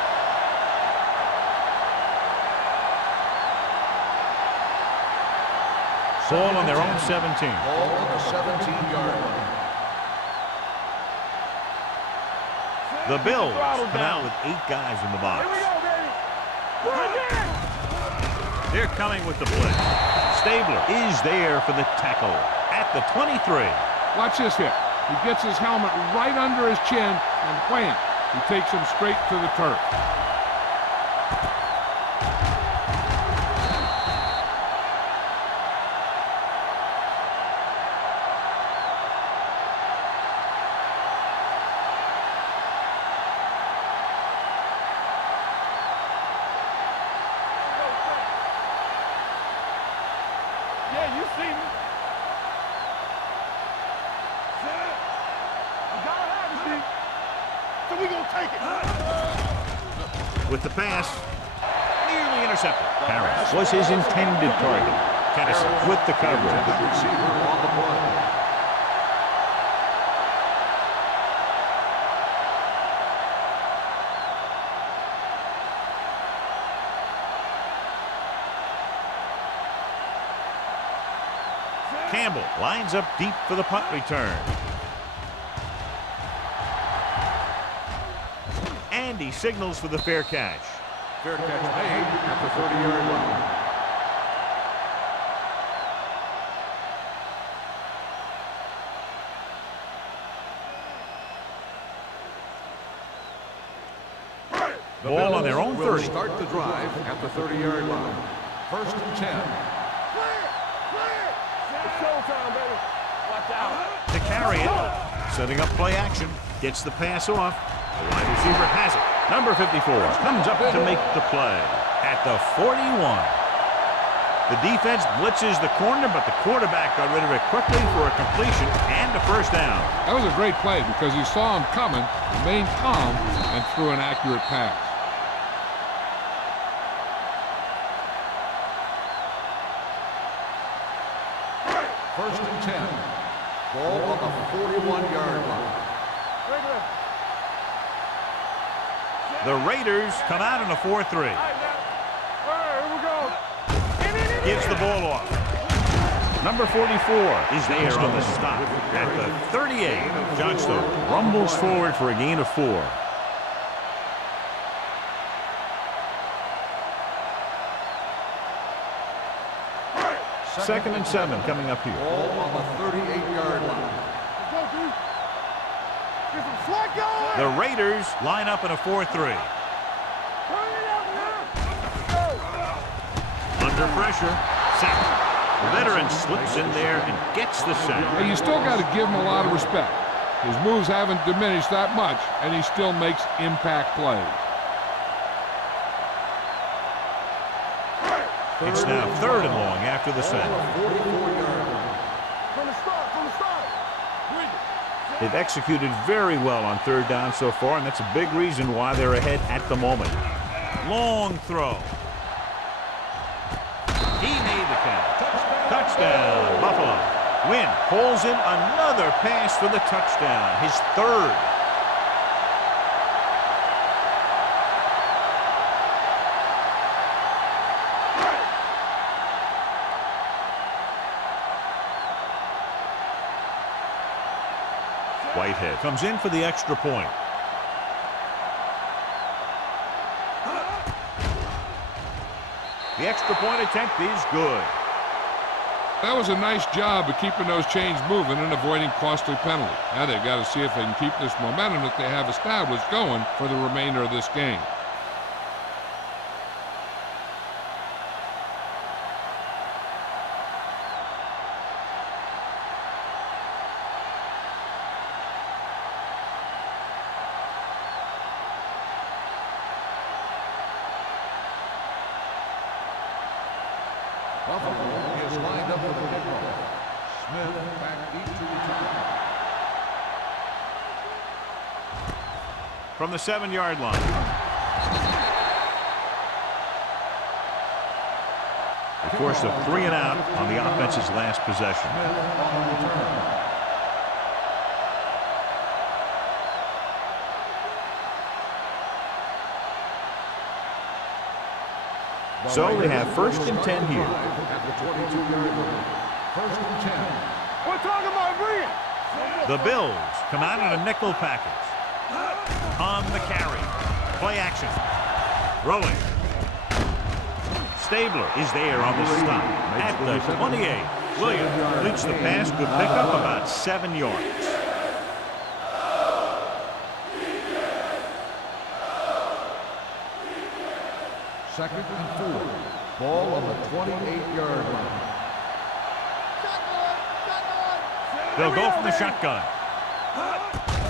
Ball on their own 17. Ball on the 17-yard line. The Bills come out with 8 guys in the box. Here we go, baby. Bring it in. They're coming with the blitz. Stabler is there for the tackle at the 23. Watch this hit. He gets his helmet right under his chin, and wham, he takes him straight to the turf. Yeah, you see me. You gotta have it, Steve. So we gonna take it. With the pass, nearly intercepted. Harris was his intended target. Tennessee with the coverage. The receiver on the play. Campbell lines up deep for the punt return. And he signals for the fair catch. Fair catch made at the 30-yard line. The Ball on their own will 30. Start the drive at the 30-yard line. First and 10. It's showtime, baby. Watch out. To carry it, setting up play action, gets the pass off. The wide receiver has it. Number 54 comes up to make the play at the 41. The defense blitzes the corner, but the quarterback got rid of it quickly for a completion and a first down. That was a great play because he saw him coming, remained calm, and threw an accurate pass. First and 10. Ball on the 41-yard line. The Raiders come out in a 4-3. All right, here we go. Gives the ball off. Number 44 is there on the stop at the 38. Johnstone rumbles forward for a gain of 4. Second and 7 coming up here. Ball on the 38-yard line. Let's go, dude. Get some slack going. The Raiders line up in a 4-3. Turn it up now. Let's go. Under pressure, sacked. The veteran slips in there and gets the sack. Hey, you still got to give him a lot of respect. His moves haven't diminished that much, and he still makes impact plays. It's now 3rd and long after the sack. From the start. They've executed very well on 3rd down so far, and that's a big reason why they're ahead at the moment. Long throw. He made the catch. Touchdown, Buffalo. Wynn pulls in another pass for the touchdown, his 3rd. Whitehead comes in for the extra point. The extra point attempt is good. That was a nice job of keeping those chains moving and avoiding costly penalties. Now they've got to see if they can keep this momentum that they have established going for the remainder of this game. Buffalo is lined up for the kickoff. Smith back deep to return. From the 7-yard line. They forced a 3 and out on the offense's last possession. Smith on the return. So they have 1st and 10 here. At the 22-yard line. 1st and 10. We're talking about bring it. The Bills come out in a nickel package. On the carry. Play action. Rolling. Stabler is there on the stop. At the 28. Williams completes the pass. Good pickup, about 7 yards. Second and 4. Ball on the 28-yard line. They'll go from the shotgun.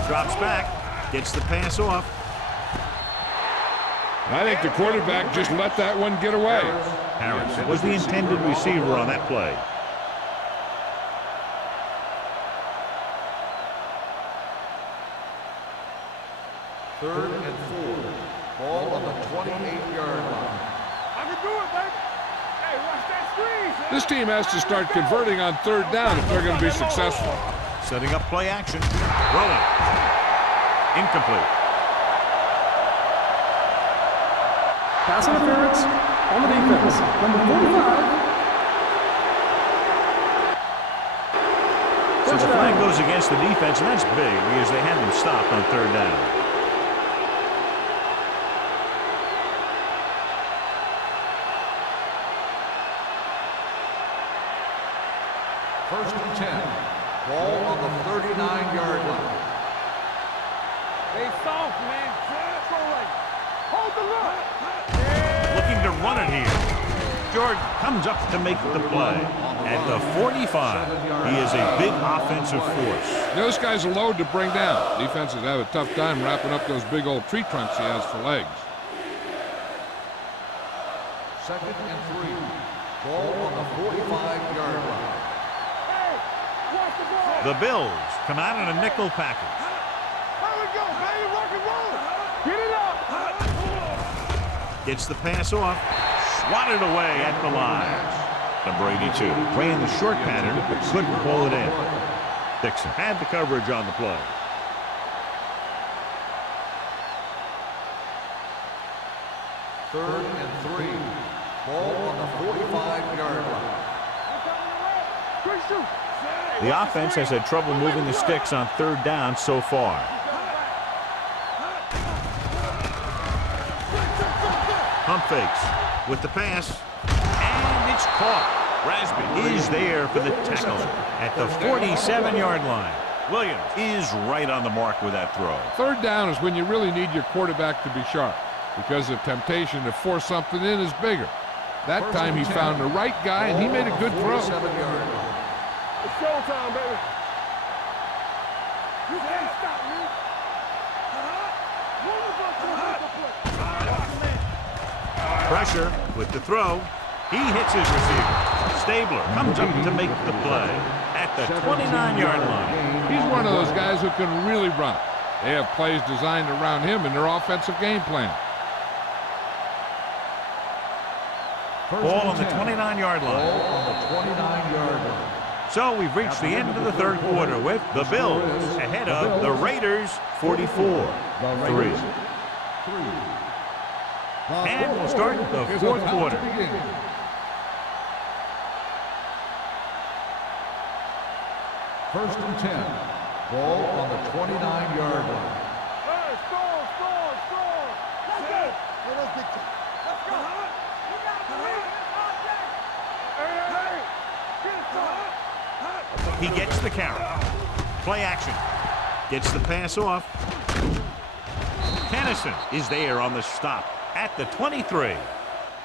Drops back. Gets the pass off. I think the quarterback just let that one get away. Harris was the intended receiver on that play. Third and 4. Ball on the 28-yard line. I can do it, baby. Hey, watch that screen. This team has to start converting on 3rd down if they're going to be successful. Setting up play action. Rolling. Incomplete. Pass interference on the defense. Number 45. So the flag goes against the defense, and that's big because they had them stopped on 3rd down. First and 10. Ball on the 39-yard line. They soft, man. Go right. Hold the look. Looking to run it here. Jordan comes up to make the play. At the 45, he is a big offensive force. Those guys are load to bring down. Defenses have a tough time wrapping up those big old tree trunks he has for legs. Second and 3. Ball on the 45-yard line. Hey, watch the ball. The Bills come out in a nickel package. There we go, baby. Rock and roll. Get it up. Gets the pass off. Swatted away at the line. Number 82 ran the short pattern but couldn't pull it in. Dixon had the coverage on the play. Third and 3. Ball on the 45-yard line. Quick shoot. The offense has had trouble moving the sticks on 3rd down so far. Pump fakes with the pass, and it's caught. Rasby is there for the tackle at the 47-yard line. Williams is right on the mark with that throw. 3rd down is when you really need your quarterback to be sharp because the temptation to force something in is bigger. That time he found the right guy, and he made a good throw. 7-yard line. It's showtime, baby. You can't stop me. Pressure with the throw. He hits his receiver. Stabler comes up to make the play at the 29-yard line. He's one of those guys who can really run. They have plays designed around him in their offensive game plan. Ball on the 29-yard line. Ball on the 29-yard line. So we've reached the end of the third quarter with the Bills ahead of the Raiders 44-3. And we'll start the fourth quarter. First and 10. Ball on the 29-yard line. Hey, score. Let's go. Let's go. You gotta believe it. Hey. Get it, He gets the carry. Play action. Gets the pass off. Kennison is there on the stop at the 23.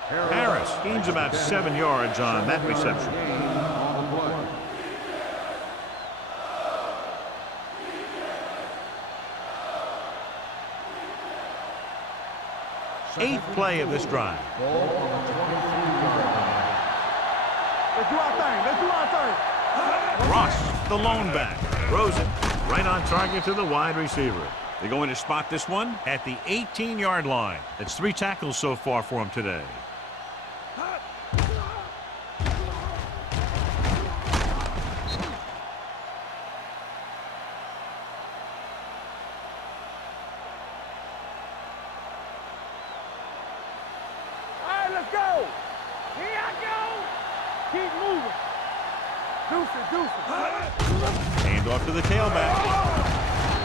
Harris gains about 7 yards on that reception. Eighth play of this drive. Ball on the 23-yard line. Let's do our thing. Ross, the lone back, throws it right on target to the wide receiver. They're going to spot this one at the 18-yard line. That's 3 tackles so far for him today. All right, let's go. Here I go. Keep moving. Deuce it. Hand off to the tailback.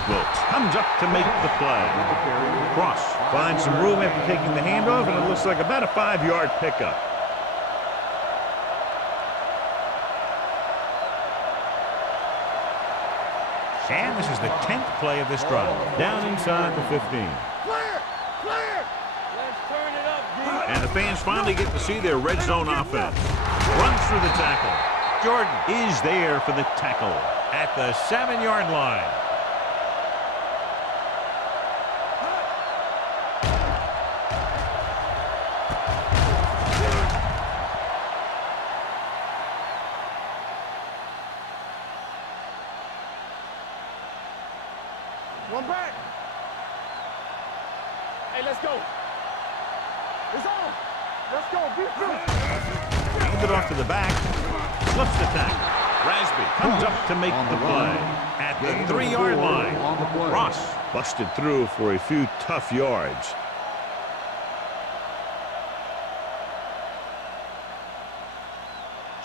Wilkes comes up to make the play. Cross finds some room after taking the handoff, and it looks like about a 5-yard pickup. And this is the 10th play of this drive. Down inside the 15. Clear. Let's turn it up, D. And the fans finally get to see their red zone offense. Runs through the tackle. Jordan is there for the tackle at the 7-yard line. One back. Hey, let's go. It's on. Let's go. Beat through. Hand it off to the back. Flips the tackle. Rasby comes up to make the play at the 3-yard line. Ross busted through for a few tough yards.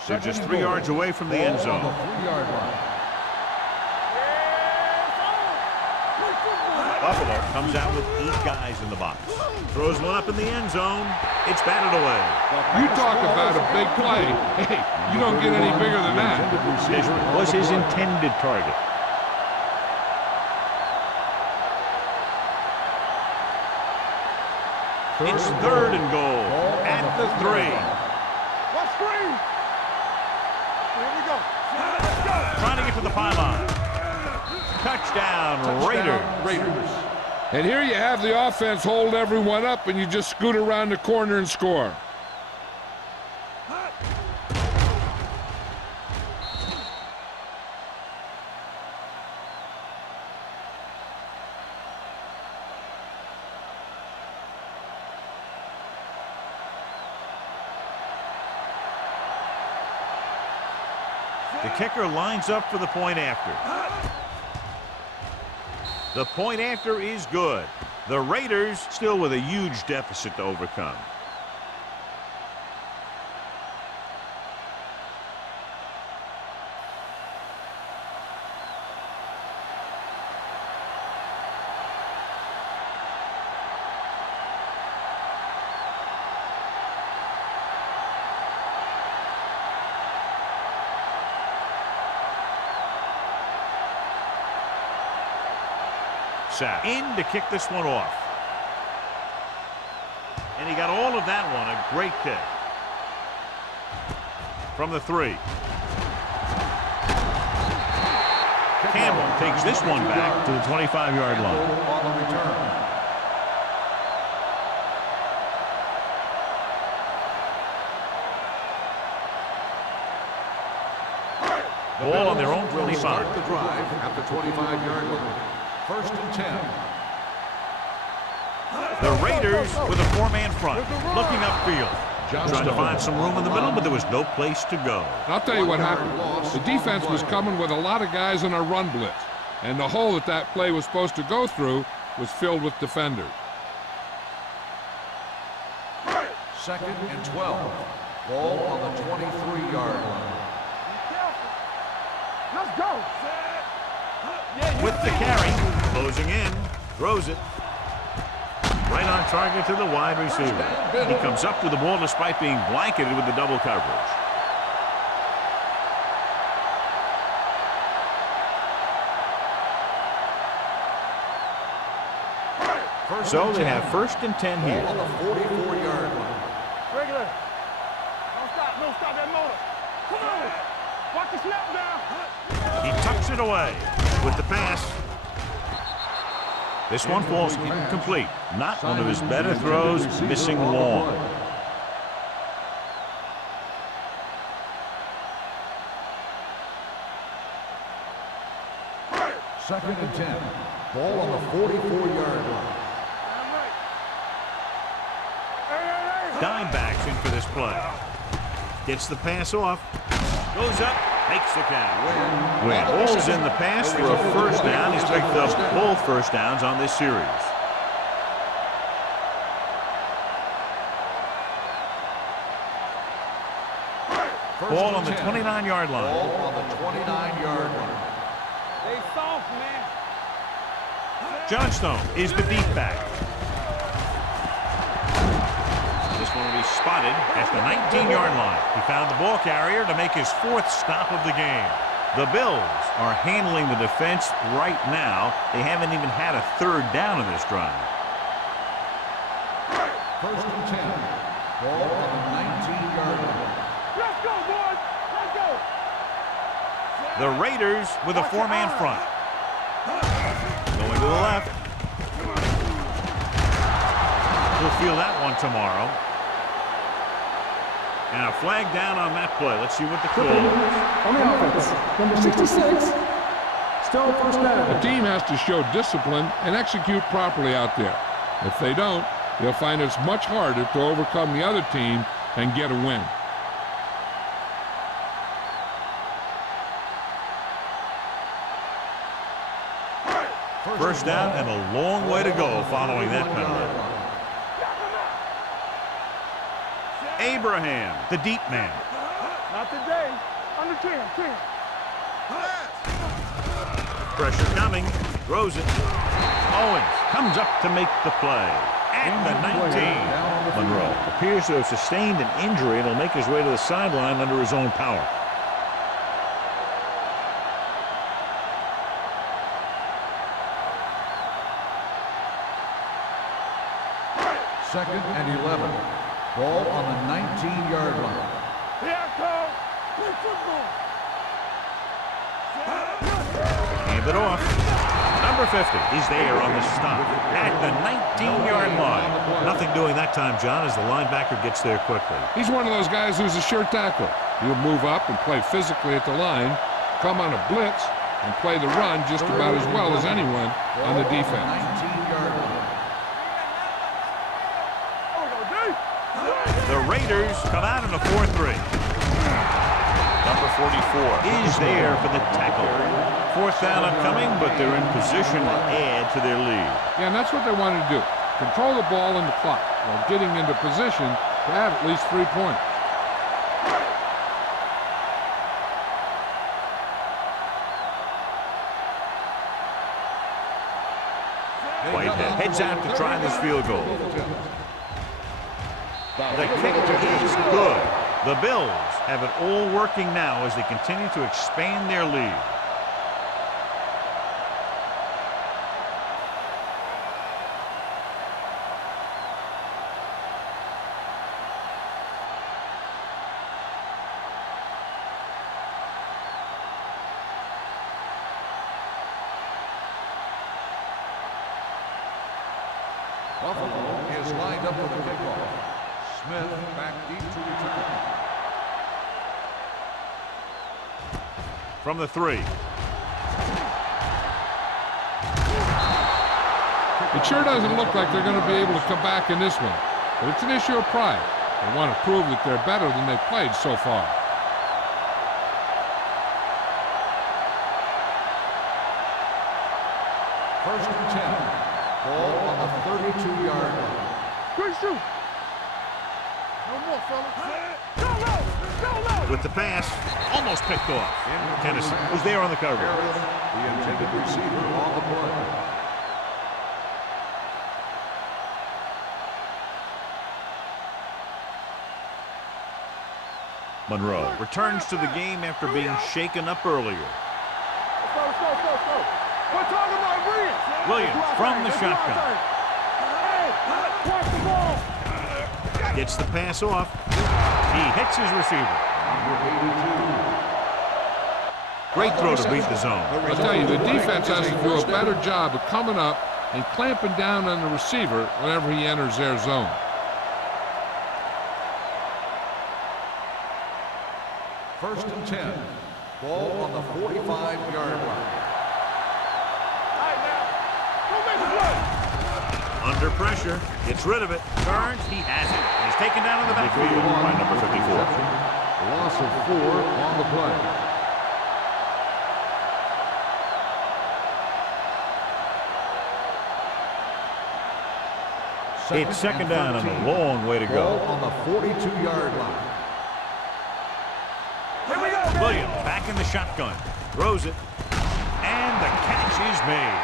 They're just 3 yards away from the end zone. 3-yard line. Buffalo comes out with 8 guys in the box. Throws one up in the end zone. It's batted away. You talk about a big play. Hey, you don't get any bigger than that. This was his intended target. It's 3rd and goal at the 3. What screen? Here we go. Let's go. Trying to get to the pylon. Touchdown, Raiders. And here you have the offense hold everyone up, and you just scoot around the corner and score. The kicker lines up for the point after. The point after is good. The Raiders still with a huge deficit to overcome. In to kick this one off. And he got all of that one. A great kick. from the 3. Campbell takes this one back to the 25-yard line. On the return. Ball on their own Will 25. start the drive at the 25-yard line. 1st and 10. The Raiders with a 4-man front, looking upfield. John Trying to Stone. find some room in the middle, but there was no place to go. And I'll tell you what happened. The defense was coming with a lot of guys in a run blitz, and the hole that play was supposed to go through was filled with defenders. 2nd and 12. Ball on the 23-yard line. Let's go. With the carry, closing in, throws it. Right on target to the wide receiver. He comes up with the ball despite being blanketed with the double coverage. So they have 1st and 10 here. On the 44-yard line. Regular. Don't stop. No, stop that motor. Come on. Watch the snap down. He tucks it away with the pass. This one falls incomplete. Not one of his better throws, missing long. Second and 10. Ball on the 44-yard line. Dime backs in for this play. Gets the pass off. Goes up. Makes the count. When Hall's in the pass for a 1st down, he's picked up both 1st downs on this series. Ball on the 29-yard line. Ball on the 29-yard line. Stay soft, man. Johnstone is the deep back. This one will be spotted at the 19-yard line. He found the ball carrier to make his 4th stop of the game. The Bills are handling the defense right now. They haven't even had a 3rd down in this drive. 1st and 10. Ball on the 19-yard line. Let's go, boys. Let's go. The Raiders with a 4-man front. Going to the left. We'll feel that one tomorrow. And a flag down on that play. Let's see what the call is. On the offense, number 66, still 1st down. The team has to show discipline and execute properly out there. If they don't, they'll find it's much harder to overcome the other team and get a win. First down and a long way to go following that penalty. Abraham, the deep man. Not today. Under 10. Pressure coming. Throws it. Owens comes up to make the play. At the 19. Monroe appears to have sustained an injury and will make his way to the sideline under his own power. Second and 11. Ball on the 19-yard line. Here comes. Play football. Hand it off. Number 50 is there on the stop at the 19-yard line. Nothing doing that time, John, as the linebacker gets there quickly. He's one of those guys who's a sure tackle. He'll move up and play physically at the line, come on a blitz, and play the run just about as well as anyone on the defense. 19-yard line. The Raiders come out in a 4-3. Number 44 is there for the tackle. 4th down upcoming, but they're in position to add to their lead. Yeah, and that's what they wanted to do. Control the ball and the clock while getting into position to have at least 3 points. Whitehead heads out to try this field goal. The kick is good. The Bills have it all working now as they continue to expand their lead. Buffalo is lined up for the kickoff. Smith back deep to return. From the 3. It sure doesn't look like they're going to be able to come back in this one, but it's an issue of pride. They want to prove that they're better than they've played so far. First and 10. Ball on the 32-yard line. Good shoot. No more, fella. Go low. Go low. With the pass, almost picked off. Tennessee was there on the cover. Harris, the intended receiver on the play. Monroe returns to the game after being shaken up earlier. Let's go, let's go, let's go, let's go. We're talking about Williams. Williams from the shotgun. Hey, watch the ball. Gets the pass off. He hits his receiver. Great throw to beat the zone. I'll tell you, the defense has to do a better job of coming up and clamping down on the receiver whenever he enters their zone. First and 10. Ball on the 45-yard line. All right, now. Don't make it work. Under pressure, gets rid of it, turns, he has it. And he's taken down in the backfield by number 54. Loss of 4 on the play. It's second down and a long way to Ball go. on the 42-yard line. Here we go. Williams back in the shotgun, throws it, and the catch is made.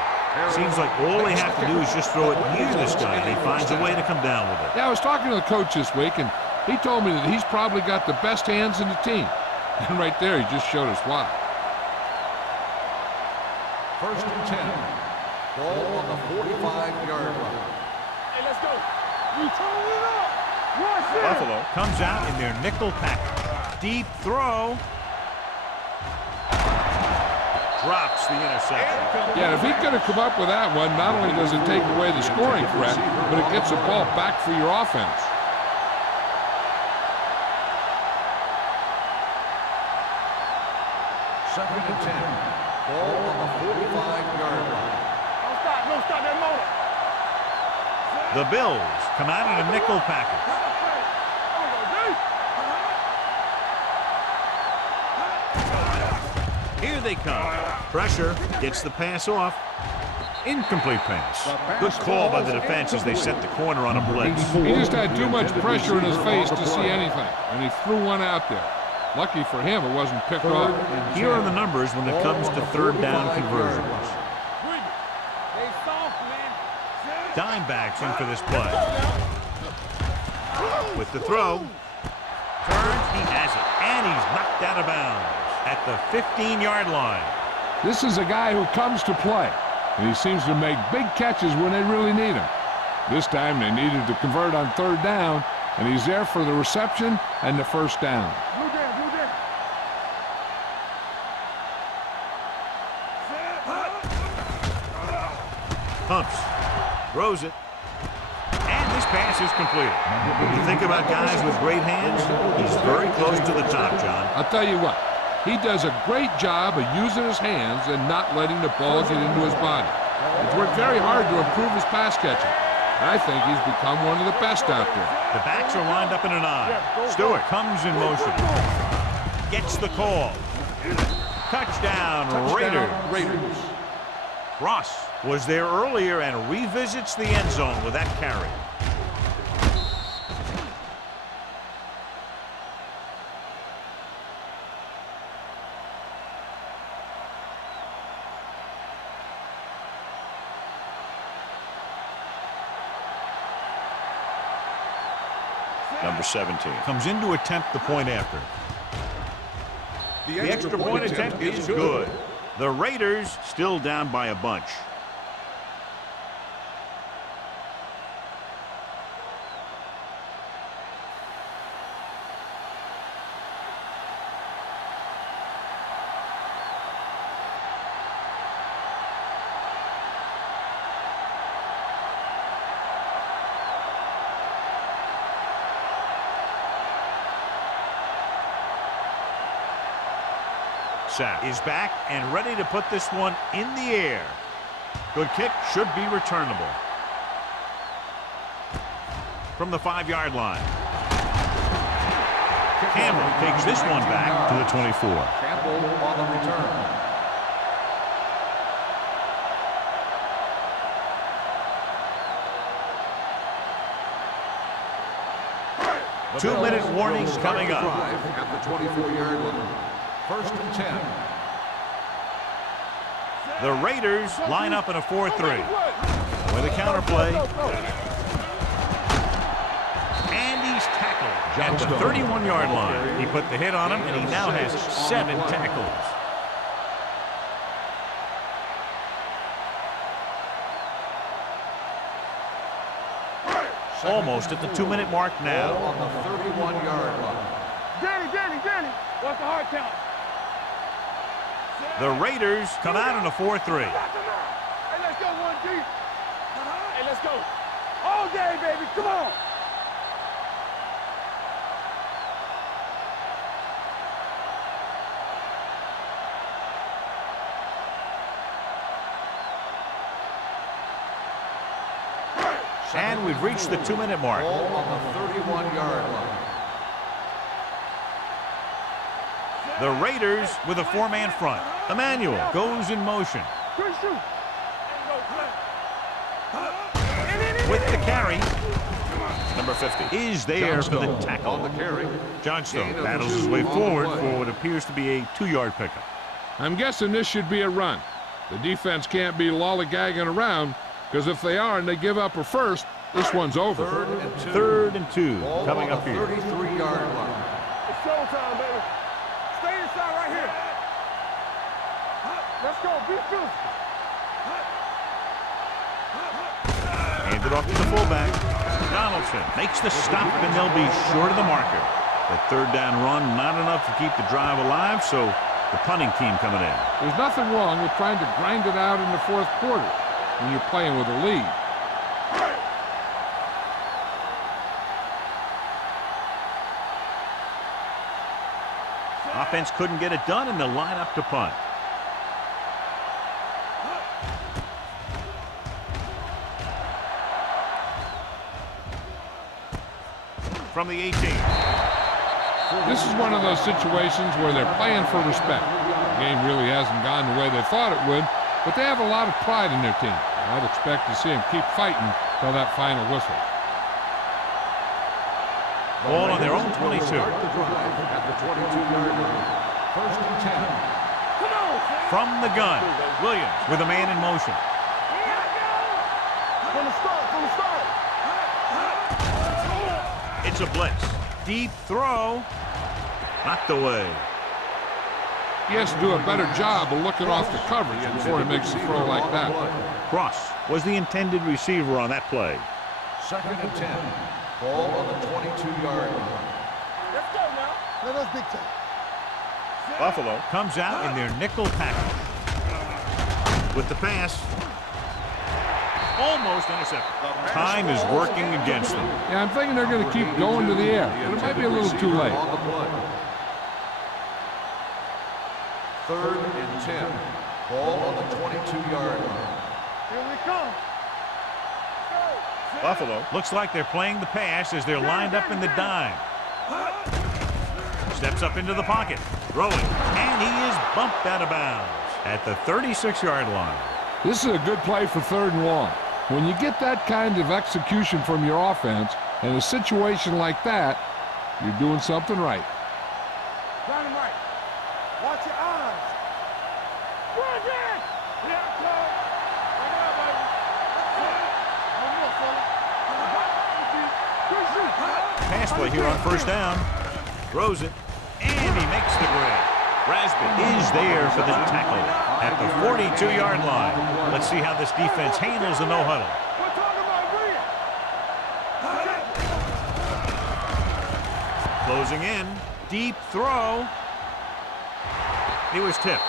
Seems like all they have to do is just throw it near this guy, and he finds a way to come down with it. Yeah, I was talking to the coach this week, and he told me that he's probably got the best hands in the team. And right there, he just showed us why. First and 10. Ball on the 45-yard line. Hey, let's go. You turn it up. Watch this. Buffalo comes out in their nickel package. Deep throw. Drops the interception. Yeah, if he could have come up with that one, not only does it take away the scoring threat, but it gets the ball back for your offense. Second and 10. Ball on the 45-yard line. Don't stop that motor. The Bills come out in a nickel package. Here they come. Pressure, gets the pass off. Incomplete pass. Good call by the defense as they set the corner on a blitz. He just had too much pressure in his face to see anything, and he threw one out there. Lucky for him, it wasn't picked off. Here are the numbers when it comes to third down conversions. They soft, man. Dimebacks in for this play. With the throw. Turns, he has it. And he's knocked out of bounds at the 15-yard line. This is a guy who comes to play, and he seems to make big catches when they really need him. This time they needed to convert on third down, and he's there for the reception and the first down. Blue down. Pumps. Throws it. And this pass is completed. When you think about guys with great hands, he's very close to the top, John. I'll tell you what, he does a great job of using his hands and not letting the ball get into his body. He's worked very hard to improve his pass catching. And I think he's become one of the best out there. The backs are lined up in an I. Stewart comes in motion. Gets the call. Touchdown, Raiders. Ross was there earlier and revisits the end zone with that carry. Number 17 comes in to attempt the point after. The extra point attempt is good. The Raiders still down by a bunch. sack. Is back and ready to put this one in the air. Good kick, should be returnable. From the 5-yard line. Campbell takes this one back to the 24. Campbell on the return. 2-minute warning coming up. At the 24-yard line. 1st and 10. The Raiders line up in a 4-3. With a counterplay. And he's tackled at the 31-yard line. He put the hit on him, and he now has 7 tackles. Almost at the 2-minute mark now. On the 31-yard line. Danny, what's the hard count? The Raiders come out in a 4-3. Hey, let's go, 1G. Hey, let's go. All day, baby, come on. And we've reached the 2-minute mark. Ball on the 31-yard line. The Raiders with a 4-man front. Emmanuel goes in motion. Good shoot. With the carry. Number 50 is there for the tackle. On the carry. Johnstone battles his way forward for what appears to be a 2-yard pickup. I'm guessing this should be a run. The defense can't be lollygagging around, because if they are and they give up a first, this one's over. 3rd and 2 Ball coming on up the here. 33-yard line. It's showtime, baby. Stay inside right here. Let's go, be physical. Handed off to the fullback. Donaldson makes the stop, and they'll be short of the marker. The 3rd down run, not enough to keep the drive alive, so the punting team coming in. There's nothing wrong with trying to grind it out in the 4th quarter when you're playing with a lead. Offense couldn't get it done, and they'll line up to punt. From the 18. This is one of those situations where they're playing for respect. The game really hasn't gone the way they thought it would, but they have a lot of pride in their team. I'd expect to see them keep fighting till that final whistle. Ball on their own 22. Start the drive at the 22-yard line. 1st and 10. Come on. From the gun, Williams with a man in motion. From the start. It's a blitz. Deep throw. Knocked away. He has to do a better job of looking off the coverage before he makes a throw like that. Cross was the intended receiver on that play. 2nd and 10. Ball on the 22-yard line. Let's go now. Let us big time. Buffalo comes out in their nickel package. With the pass. Almost intercepted. Time is working against them. Yeah, I'm thinking they're going to keep going to the air, but it might be a little too late. On the play. 3rd and 10. Ball on the 22-yard line. Here we come. Buffalo looks like they're playing the pass as they're lined up in the dime. Steps up into the pocket, throwing, and he is bumped out of bounds at the 36-yard line. This is a good play for 3rd and long. When you get that kind of execution from your offense in a situation like that, you're doing something right. Dynamite. Watch your eyes. Run it! Yeah, come. Bring it up, baby. One more, fella. Pass play here on 1st down. Throws it, and he makes the grab. Rasbin is there for the tackle at the 42-yard line. Let's see how this defense handles the no-huddle. We're talking about Rhea. Closing in, deep throw. He was tipped.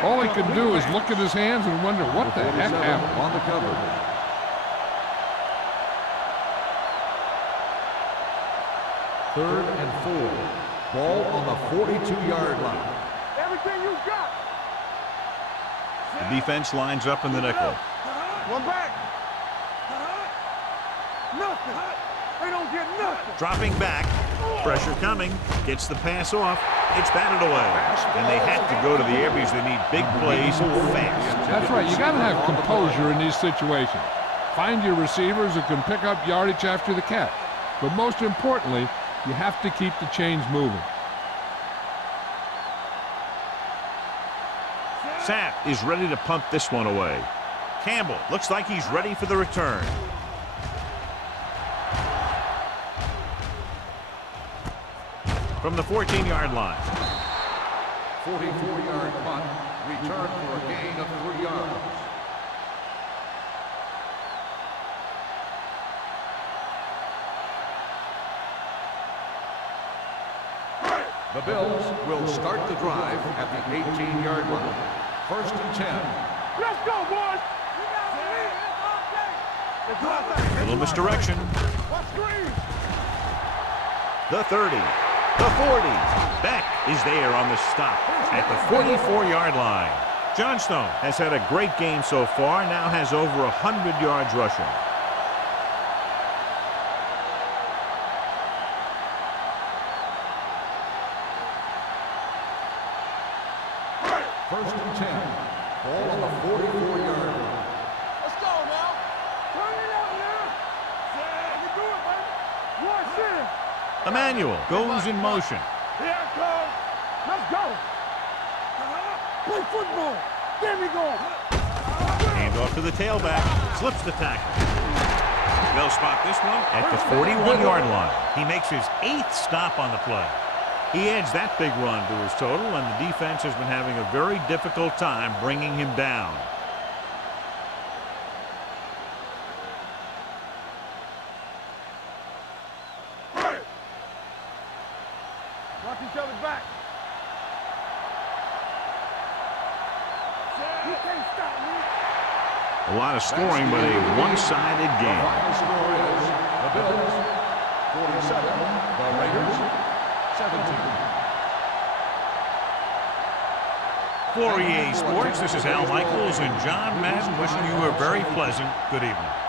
All he can do is look at his hands and wonder what the heck happened. On the cover. 3rd and 4. Ball on the 42-yard line. everything you got. The defense lines up in the nickel. One back. Nothing. They don't get nothing. Dropping back. Pressure coming. Gets the pass off. It's batted away. And they have to go to the air because they need big plays fast. That's right. You got to have composure in these situations. Find your receivers who can pick up yardage after the catch. But most importantly, you have to keep the chains moving. Sapp is ready to punt this one away. Campbell looks like he's ready for the return. From the 14-yard line. 44-yard punt, return for a gain of 3 yards. The Bills will start the drive at the 18-yard line. 1st and 10. Let's go, boys. You gotta believe it. It's all day. Little misdirection. What screen? The 30. The 40. Beck is there on the stop at the 44-yard line. Johnstone has had a great game so far, now has over 100 yards rushing. First and 10. Ball on the 44-yard line. Let's go now. Turn it out now. You do it, baby. Watch it. Emmanuel goes in motion. Here it comes. Let's go. Play football. There we go. Hand off to the tailback. Slips the tackle. They'll spot this one at the 41-yard line. He makes his 8th stop on the play. He adds that big run to his total, and the defense has been having a very difficult time bringing him down. Watch each other back. You can't stop me. A lot of scoring, but a one-sided The game. final score is the Bills 47, the Raiders 17. For EA Sports, this is Al Michaels and John Madden wishing you a very pleasant good evening.